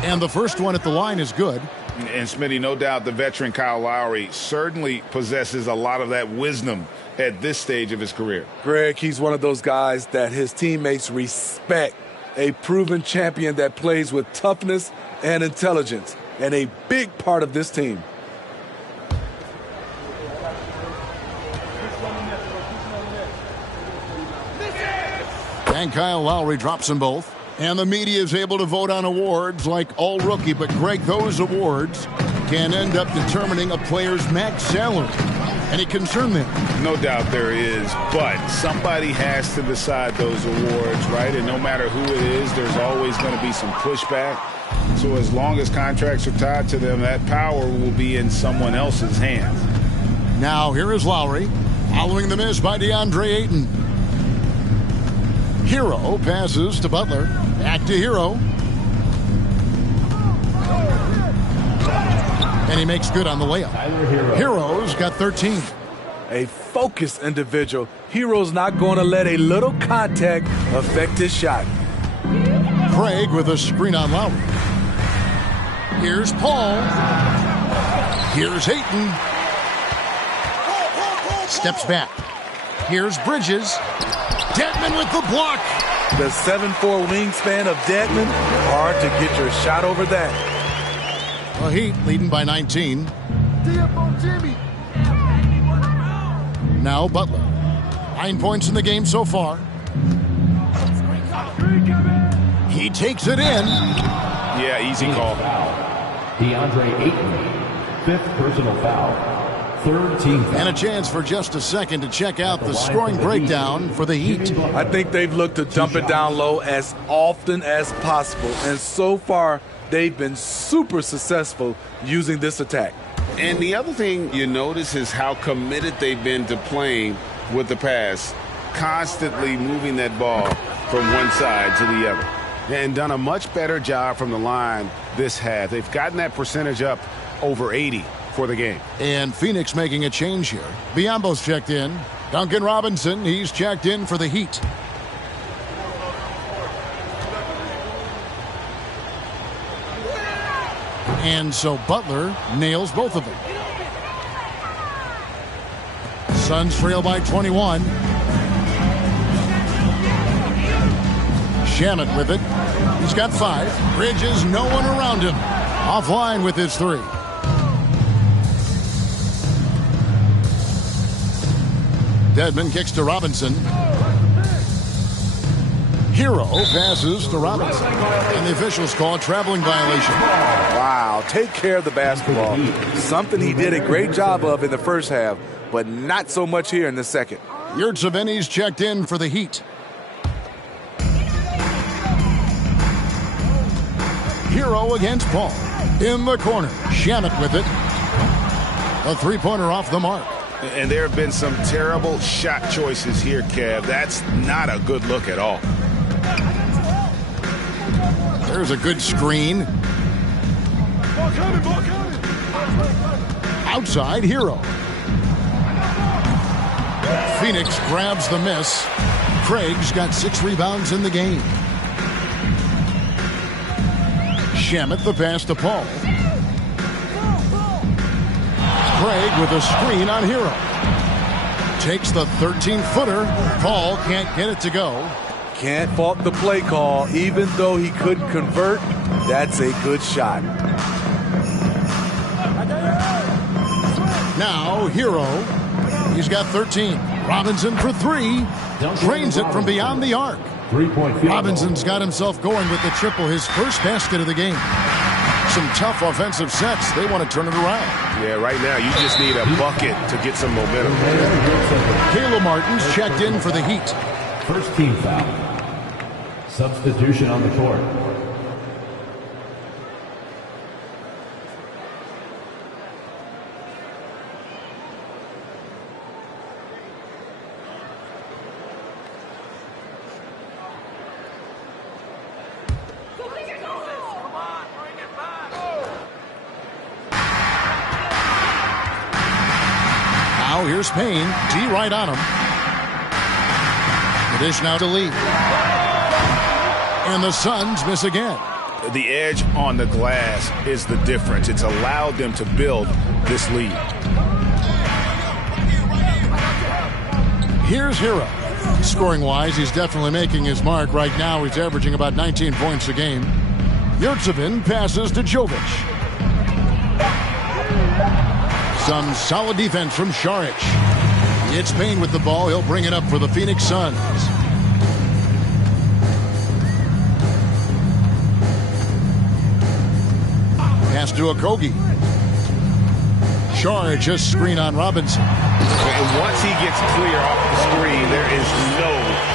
And the first one at the line is good. And Smitty, no doubt the veteran Kyle Lowry certainly possesses a lot of that wisdom at this stage of his career. Greg, he's one of those guys that his teammates respect. A proven champion that plays with toughness and intelligence. And a big part of this team. And Kyle Lowry drops them both. And the media is able to vote on awards like All Rookie. But, Greg, those awards can end up determining a player's max salary. Any concern there? No doubt there is, but somebody has to decide those awards, right? And no matter who it is, there's always going to be some pushback. So as long as contracts are tied to them, that power will be in someone else's hands. Now here is Lowry, following the miss by DeAndre Ayton. Hero passes to Butler. Back to Hero. And he makes good on the layup. Hero's got 13. A focused individual. Hero's not going to let a little contact affect his shot. Craig with a screen on Lowry. Here's Paul. Here's Ayton. Steps back. Here's Bridges. Dedmon with the block. The 7'4" wingspan of Dedmon. Hard to get your shot over that. The Heat leading by 19. Now Butler. 9 points in the game so far. He takes it in. Yeah, easy call. DeAndre Ayton, 5th personal foul. 3rd team foul. And a chance for just a second to check out the scoring breakdown for the Heat. I think they've looked to dump it down low as often as possible. And so far, they've been super successful using this attack. And the other thing you notice is how committed they've been to playing with the pass, constantly moving that ball from one side to the other. And done a much better job from the line this half. They've gotten that percentage up over 80 for the game. And Phoenix making a change here. Biyombo's checked in. Duncan Robinson, he's checked in for the Heat. And so Butler nails both of them. Suns trail by 21. Shamet with it. He's got 5. Bridges, no one around him. Offline with his 3. Dedmon kicks to Robinson. Hero passes to Robinson. And the officials call a traveling violation. Wow, take care of the basketball. Something he did a great job of in the first half, but not so much here in the second. Yurtseven's checked in for the Heat. Hero against Paul. In the corner. Shamet with it. A three-pointer off the mark. And there have been some terrible shot choices here, Kev. That's not a good look at all. There's a good screen. Outside, Hero. Phoenix grabs the miss. Craig's got 6 rebounds in the game. Shamet the pass to Paul. Craig with a screen on Hero. Takes the 13-footer. Paul can't get it to go. Can't fault the play call. Even though he couldn't convert, that's a good shot. Now Hero. He's got 13. Robinson for 3. Drains it from beyond the arc. 3-point field. Robinson's got himself going with the triple, his first basket of the game. Some tough offensive sets. They want to turn it around. Yeah, right now you just need a bucket to get some momentum. Caleb Martin's checked in for the Heat. First team foul. Substitution on the court. Now here's Payne. D right on him. The dish now to Lee. And the Suns miss again. The edge on the glass is the difference. It's allowed them to build this lead. Here's Hero. Scoring-wise, he's definitely making his mark. Right now, he's averaging about 19 points a game. Yurtseven passes to Jovic. Some solid defense from Šarić. It's Payne with the ball. He'll bring it up for the Phoenix Suns. Pass to Okogie. Charge a screen on Robinson. And once he gets clear off the screen, there is no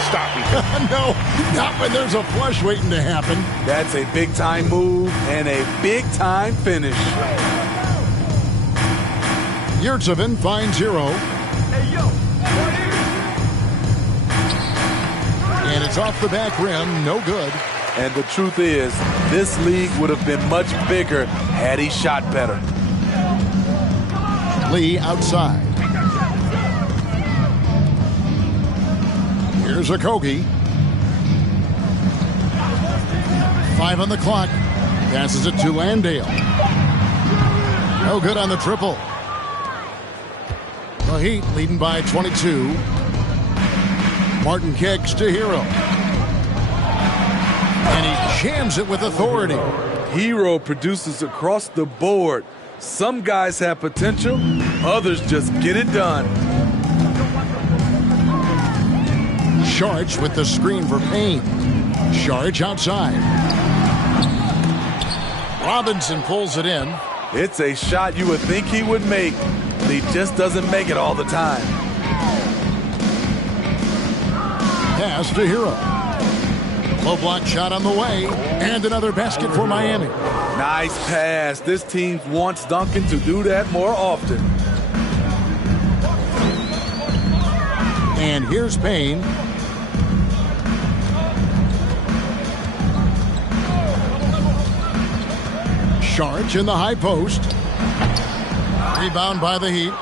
stopping him. No, not when there's a flush waiting to happen. That's a big-time move and a big-time finish. Yurtseven finds Hero. And it's off the back rim, no good. And the truth is, this league would have been much bigger had he shot better. Lee outside. Here's Okogie. 5 on the clock. Passes it to Landale. No good on the triple. The Heat leading by 22. Martin kicks to Hero. And he jams it with authority. Hero produces across the board. Some guys have potential, others just get it done. Sharch with the screen for Payne. Sharch outside. Robinson pulls it in. It's a shot you would think he would make, but he just doesn't make it all the time. Pass to Hero. Low block shot on the way, and another basket for Miami. Nice pass. This team wants Duncan to do that more often. And here's Payne. Sharch in the high post. Rebound by the Heat.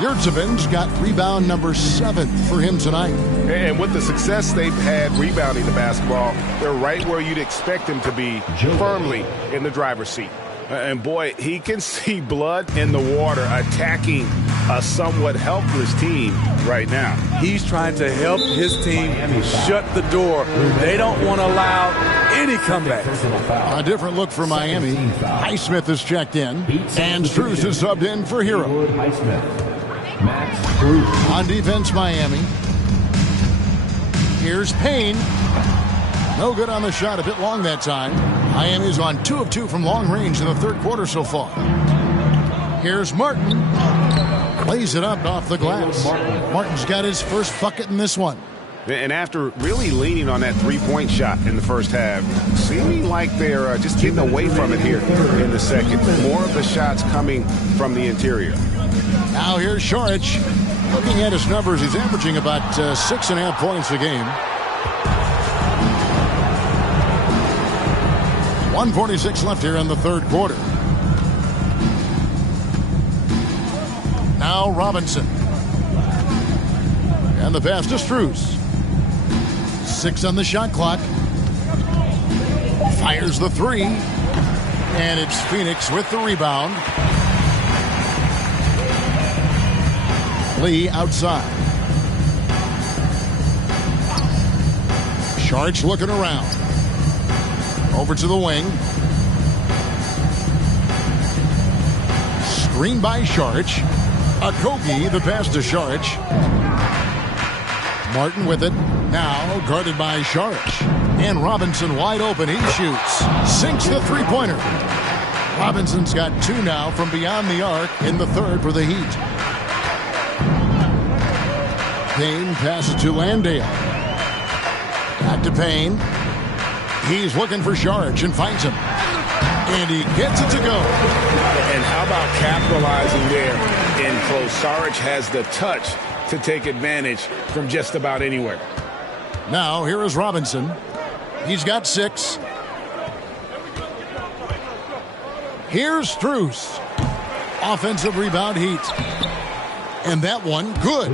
Yurtseven's got rebound number 7 for him tonight. And with the success they've had rebounding the basketball, they're right where you'd expect them to be, firmly in the driver's seat. And boy, he can see blood in the water attacking a somewhat helpless team right now. He's trying to help his team shut the door. They don't want to allow any comeback. A different look for Miami. Highsmith is checked in, and Strus is subbed in for Hero. On defense, Miami. Here's Payne. No good on the shot, a bit long that time. Miami's on 2 of 2 from long range in the third quarter so far. Here's Martin. Plays it up off the glass. Martin's got his first bucket in this one. And after really leaning on that three-point shot in the first half, seeming like they're just getting away from it here in the second. More of the shots coming from the interior. Now here's Sharch. Looking at his numbers, he's averaging about 6.5 points a game. 1:46 left here in the third quarter. Now Robinson. And the pass to Strus. 6 on the shot clock. Fires the 3. And it's Phoenix with the rebound. Lee outside. Sharch looking around. Over to the wing. Screen by Sharch. Okogie, the pass to Sharch. Martin with it. Now guarded by Sharch. And Robinson wide open. He shoots. Sinks the three-pointer. Robinson's got 2 now from beyond the arc in the third for the Heat. Payne passes to Landale. Back to Payne. He's looking for Sharch and finds him. And he gets it to go. And how about capitalizing there in close? Saric has the touch to take advantage from just about anywhere. Now here is Robinson. He's got 6. Here's Strus. Offensive rebound, Heat. And that one, good.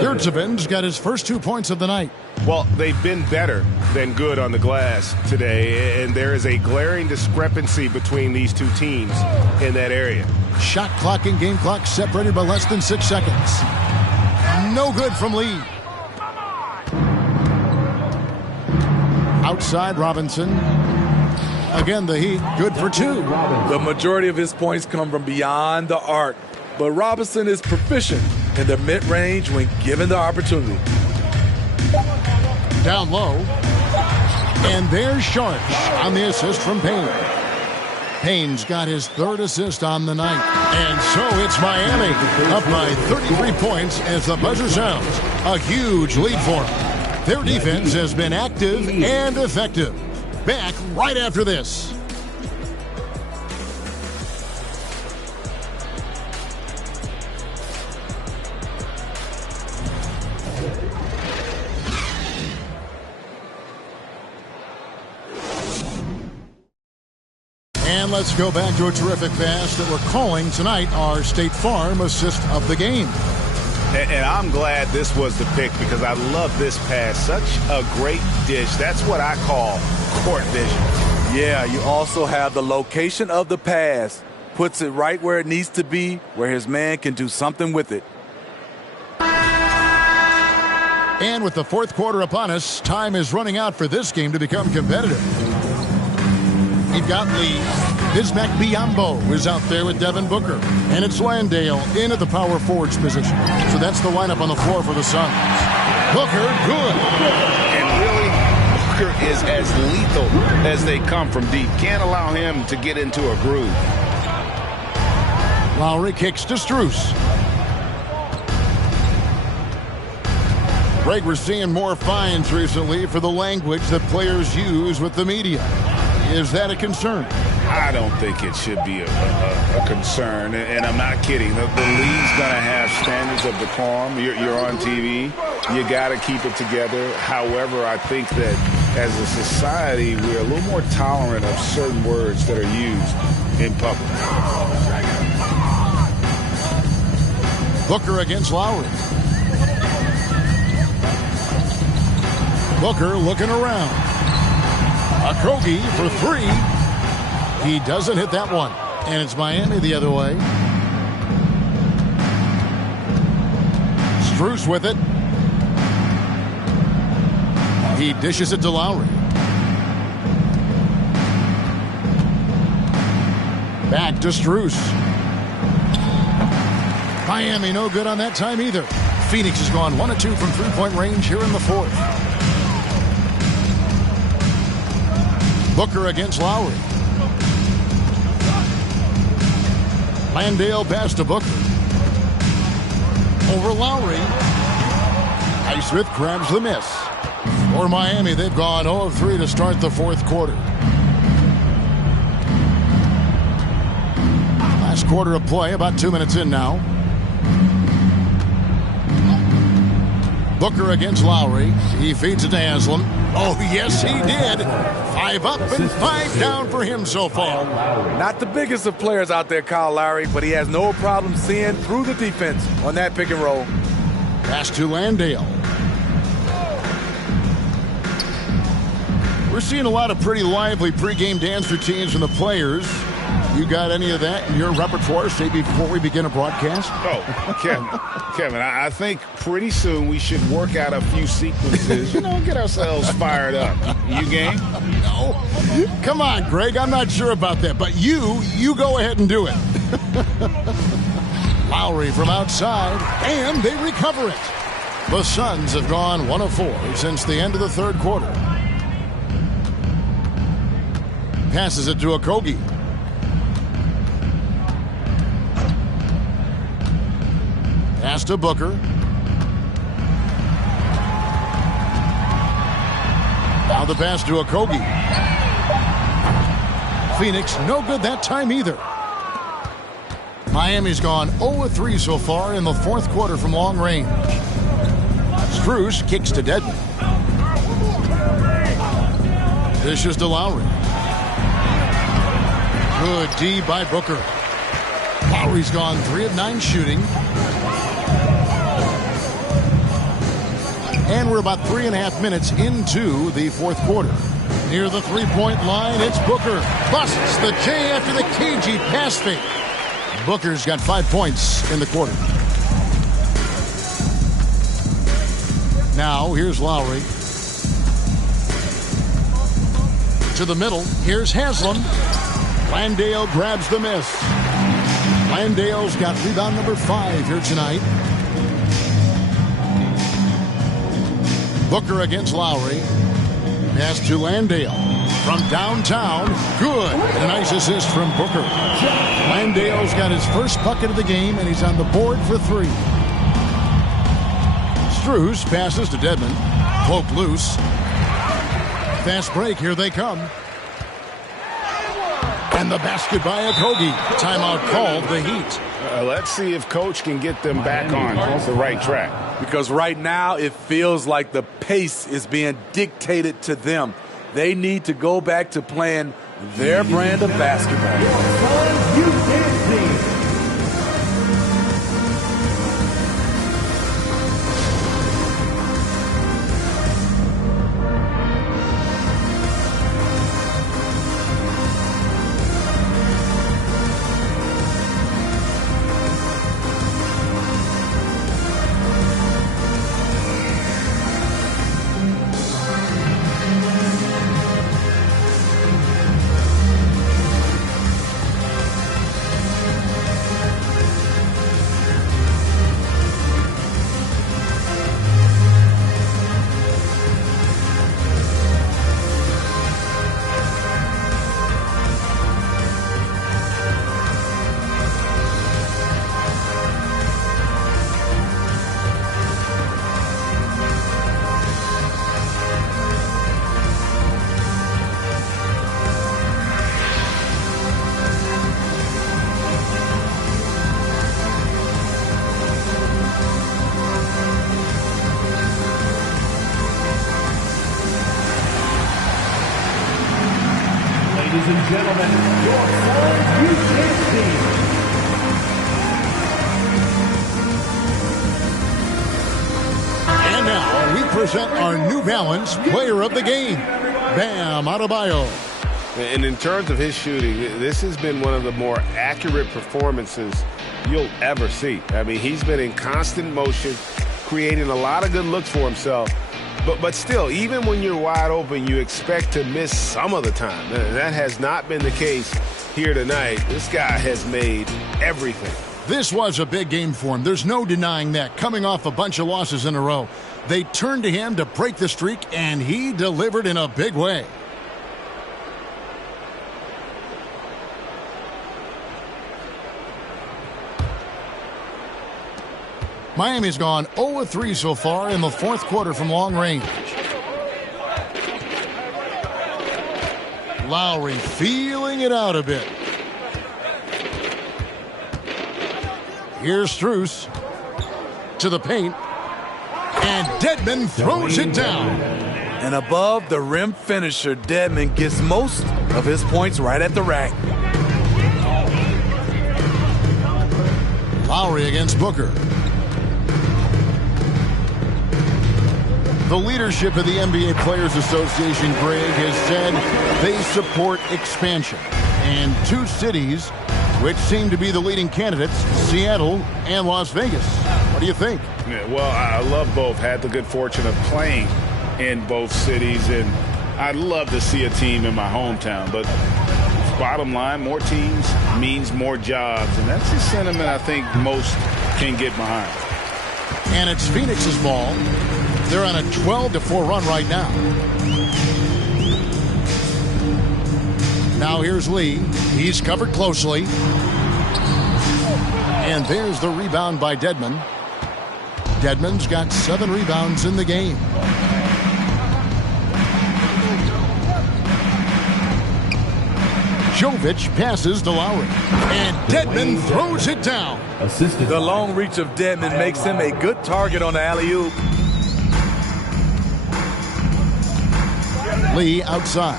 Yurtseven's got his first 2 points of the night. Well, they've been better than good on the glass today, and there is a glaring discrepancy between these two teams in that area. Shot clock and game clock separated by less than 6 seconds. No good from Lee. Outside Robinson. Again, the Heat, good for 2. The majority of his points come from beyond the arc, but Robinson is proficient in the mid-range when given the opportunity. Down low. And there's Sharch on the assist from Payne. Payne's got his 3rd assist on the night. And so it's Miami up by 33 points as the buzzer sounds. A huge lead for them. Their defense has been active and effective. Back right after this. And let's go back to a terrific pass that we're calling tonight our State Farm assist of the game. And I'm glad this was the pick because I love this pass. Such a great dish. That's what I call court vision. Yeah, you also have the location of the pass. Puts it right where it needs to be, where his man can do something with it. And with the 4th quarter upon us, time is running out for this game to become competitive. We've got Lee. Bismack Biyombo is out there with Devin Booker. And it's Landale in at the power forwards position. So that's the lineup on the floor for the Suns. Booker, good. And really, Booker is as lethal as they come from deep. Can't allow him to get into a groove. Lowry kicks to Strus. Greg, we're seeing more fines recently for the language that players use with the media. Is that a concern? I don't think it should be a concern, and I'm not kidding. The league's going to have standards of decorum. You're on TV. You got to keep it together. However, I think that as a society, we're a little more tolerant of certain words that are used in public. Booker against Lowry. Booker looking around. Okogie for 3. He doesn't hit that one. And it's Miami the other way. Strus with it. He dishes it to Lowry. Back to Strus. Miami no good on that time either. Phoenix has gone 1 of 2 from 3-point range here in the 4th. Booker against Lowry. Landale pass to Booker. Over Lowry. Highsmith grabs the miss. For Miami, they've gone 0 of 3 to start the 4th quarter. Last quarter of play, about 2 minutes in now. Booker against Lowry. He feeds it to Haslam. Oh, yes, he did. 5 up and 5 down for him so far. Not the biggest of players out there, Kyle Lowry, but he has no problem seeing through the defense on that pick and roll. Pass to Landale. We're seeing a lot of pretty lively pregame dance routines from the players. You got any of that in your repertoire, say, before we begin a broadcast? Oh, Kevin, I think pretty soon we should work out a few sequences, get ourselves fired up. You game? No. Come on, Greg, I'm not sure about that, but you go ahead and do it. Lowry from outside, and they recover it. The Suns have gone 1 of 4 since the end of the 3rd quarter. Passes it to Okogie. Pass to Booker. Now the pass to Okogie. Phoenix no good that time either. Miami's gone 0 of 3 so far in the 4th quarter from long range. Strus kicks to Dedmon. Dishes to Lowry. Good D by Booker. Lowry's gone 3 of 9 shooting. And we're about 3.5 minutes into the 4th quarter. Near the 3-point line, it's Booker. Busts the J after the cagey pass fake. Booker's got 5 points in the quarter. Now, here's Lowry. To the middle, here's Haslam. Landale grabs the miss. Landale's got rebound number 5 here tonight. Booker against Lowry. Pass to Landale. From downtown, good. And a nice assist from Booker. Landale's got his first bucket of the game, and he's on the board for 3. Strus passes to Dedmon. Poke loose. Fast break, here they come. And the basket by Okogie. Timeout called, the Heat. Let's see if Coach can get them back on the right track. Because right now it feels like the pace is being dictated to them. They need to go back to playing their brand of basketball. Ladies and gentlemen, your Ford U10 team. And now we present our New Balance Player of the Game, Bam Adebayo. And in terms of his shooting, this has been one of the more accurate performances you'll ever see. I mean, he's been in constant motion, creating a lot of good looks for himself. But still, even when you're wide open, you expect to miss some of the time. That has not been the case here tonight. This guy has made everything. This was a big game for him. There's no denying that. Coming off a bunch of losses in a row, they turned to him to break the streak, and he delivered in a big way. Miami's gone 0-3 so far in the fourth quarter from long range. Lowry feeling it out a bit. Here's Strus to the paint. And Dedmon throws it down. And above the rim finisher, Dedmon gets most of his points right at the rack. Lowry against Booker. The leadership of the NBA Players Association, Greg, has said they support expansion. And two cities which seem to be the leading candidates, Seattle and Las Vegas. What do you think? Yeah, well, I love both. Had the good fortune of playing in both cities, and I'd love to see a team in my hometown. But bottom line, more teams means more jobs, and that's the sentiment I think most can get behind. And it's Phoenix's ball. They're on a 12-4 run right now. Now here's Lee. He's covered closely. And there's the rebound by Dedmon. Dedmon's got 7 rebounds in the game. Jovic passes to Lowry. And Dedmon throws it down. The long reach of Dedmon makes him a good target on the alley-oop. Lee outside.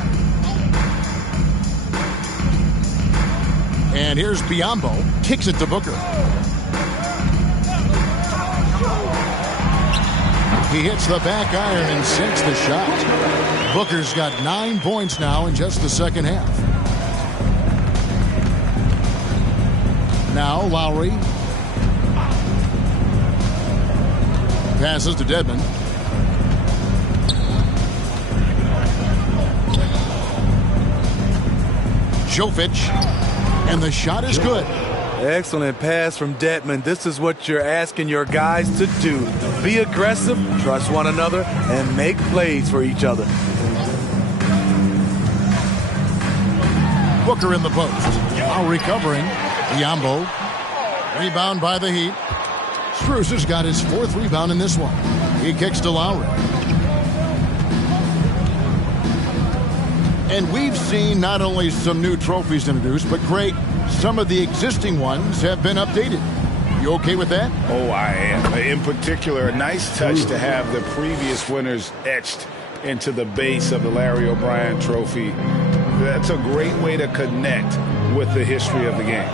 And here's Biyombo. Kicks it to Booker. He hits the back iron and sinks the shot. Booker's got 9 points now in just the second half. Now Lowry. Passes to Dedmon. Jovic, and the shot is good. Excellent pass from Dedmon. This is what you're asking your guys to do. Be aggressive, trust one another, and make plays for each other. Booker in the post. Now recovering. Biyombo. Rebound by the Heat. Strus has got his 4th rebound in this one. He kicks to Lowry. And we've seen not only some new trophies introduced, but Greg, some of the existing ones have been updated. You okay with that? Oh, I am. In particular, a nice touch to have the previous winners etched into the base of the Larry O'Brien trophy. That's a great way to connect with the history of the game.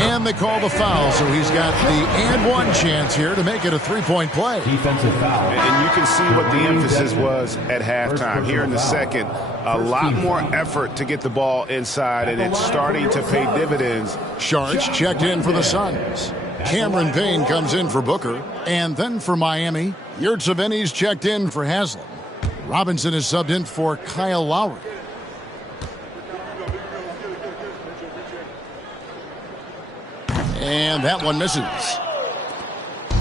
And they call the foul, so he's got the and one chance here to make it a 3-point play. Defensive foul. And you can see what the emphasis was at halftime. Here in the second, a lot more effort to get the ball inside, and it's starting to pay dividends. Sharge checked in for the Suns. Cameron Payne comes in for Booker. And then for Miami, Yurtseven's checked in for Haslam. Robinson is subbed in for Kyle Lowry. And that one misses.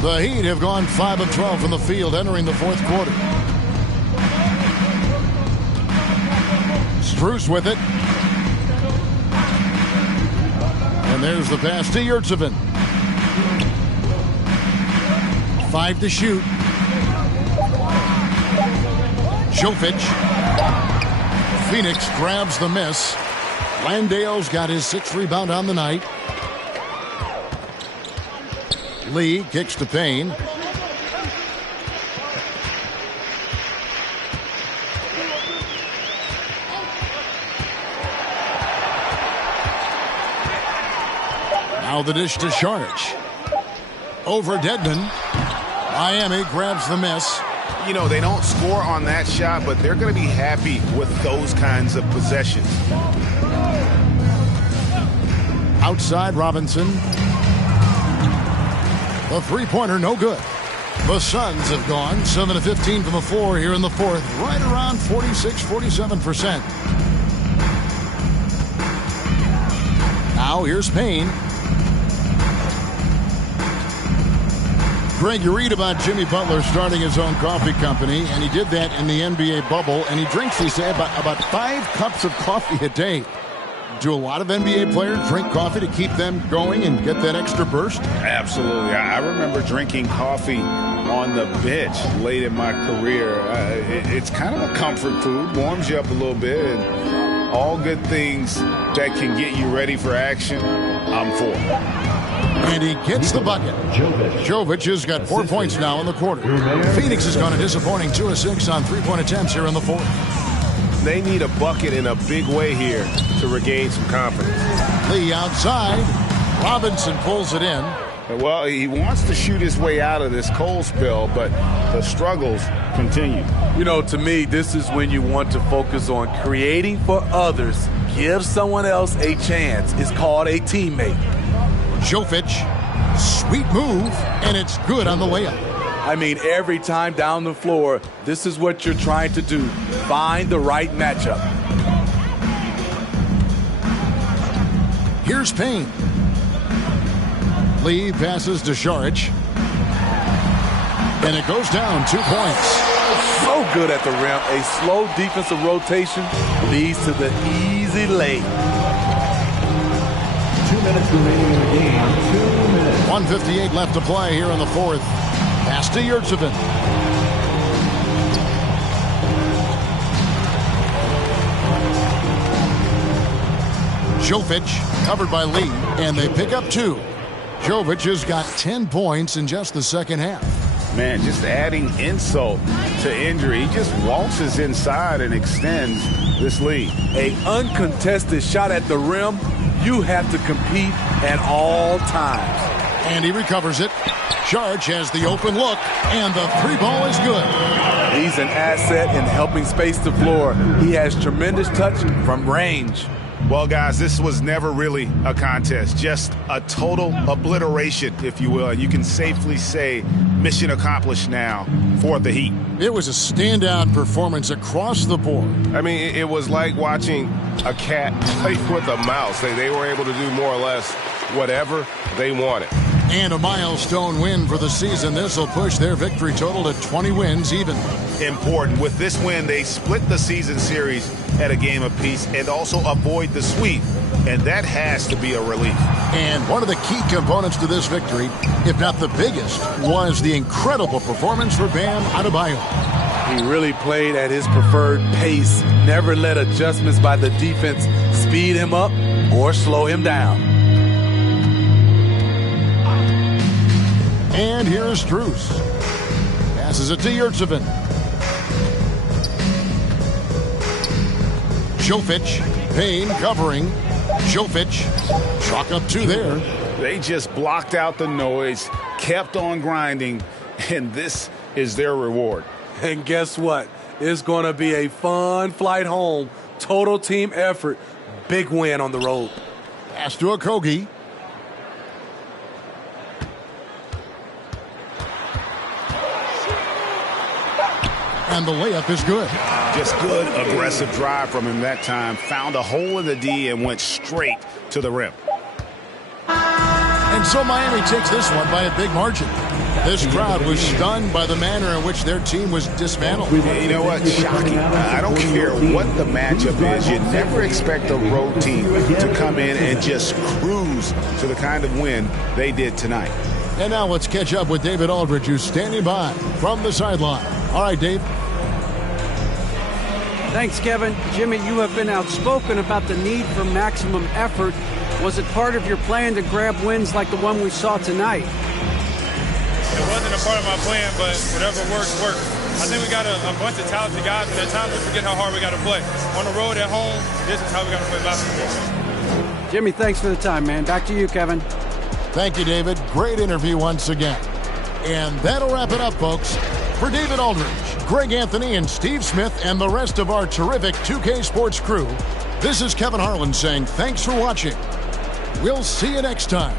The Heat have gone 5 of 12 from the field entering the 4th quarter. Strus with it. And there's the pass to Yurtseven. 5 to shoot. Jovic. Phoenix grabs the miss. Landale's got his 6th rebound on the night. Lee kicks to Payne. Now the dish to Sharge. Over Dedmon. Miami grabs the miss. You know, they don't score on that shot, but they're going to be happy with those kinds of possessions. Outside Robinson. The 3-pointer, no good. The Suns have gone 7 of 15 from the floor here in the 4th, right around 46-47%. Now here's Payne. Greg, you read about Jimmy Butler starting his own coffee company, and he did that in the NBA bubble, and he drinks, he said, about 5 cups of coffee a day. Do a lot of NBA players drink coffee to keep them going and get that extra burst? Absolutely. I remember drinking coffee on the bench late in my career. It's kind of a comfort food, warms you up a little bit, and all good things that can get you ready for action, I'm for. And he gets the bucket. Jovic has got 4 points now in the quarter. Phoenix has gone a disappointing 2 of 6 on 3-point attempts here in the 4th. They need a bucket in a big way here to regain some confidence. Lee outside. Robinson pulls it in. Well, he wants to shoot his way out of this cold spell, but the struggles continue. You know, to me, this is when you want to focus on creating for others. Give someone else a chance. It's called a teammate. Jovic, sweet move, and it's good on the layup. I mean, every time down the floor, this is what you're trying to do. Find the right matchup. Here's Payne. Lee passes to Sharge. And it goes down 2 points. So good at the rim. A slow defensive rotation leads to the easy lay. 2 minutes remaining in the game. 2 minutes. 1:58 left to play here in the 4th. Pass to Yurtseven. Jovic covered by Lee, and they pick up 2. Jovic has got 10 points in just the second half. Man, just adding insult to injury. He just waltzes inside and extends this lead. An uncontested shot at the rim, you have to compete at all times. And he recovers it. Sharge has the open look, and the 3-ball is good. He's an asset in helping space the floor. He has tremendous touch from range. Well, guys, this was never really a contest, just a total obliteration, if you will. And you can safely say mission accomplished now for the Heat. It was a standout performance across the board. I mean, it was like watching a cat play with a mouse. They were able to do more or less whatever they wanted. And a milestone win for the season. This will push their victory total to 20 wins even. Important. With this win, they split the season series at a game apiece and also avoid the sweep. And that has to be a relief. And one of the key components to this victory, if not the biggest, was the incredible performance for Bam Adebayo. He really played at his preferred pace, never let adjustments by the defense speed him up or slow him down. And here's Strus. Passes it to Yurtseven. Jovic, Payne covering. Jovic, chalk up 2 there. They just blocked out the noise, kept on grinding, and this is their reward. And guess what? It's going to be a fun flight home. Total team effort. Big win on the road. Pass to Okogie. And the layup is good. Just good, aggressive drive from him that time. Found a hole in the D and went straight to the rim. And so Miami takes this one by a big margin. This crowd was stunned by the manner in which their team was dismantled. You know what? Shocking. I don't care what the matchup is. You never expect a road team to come in and just cruise to the kind of win they did tonight. And now let's catch up with David Aldridge, who's standing by from the sideline. All right, Dave. Thanks, Kevin. Jimmy, you have been outspoken about the need for maximum effort. Was it part of your plan to grab wins like the one we saw tonight? It wasn't a part of my plan, but whatever works, works. I think we got a bunch of talented guys, and at times we forget how hard we got to play. On the road, at home, this is how we got to play basketball. Jimmy, thanks for the time, man. Back to you, Kevin. Thank you, David. Great interview once again. And that'll wrap it up, folks. For David Aldridge, Greg Anthony, and Steve Smith, and the rest of our terrific 2K Sports crew, this is Kevin Harlan saying thanks for watching. We'll see you next time.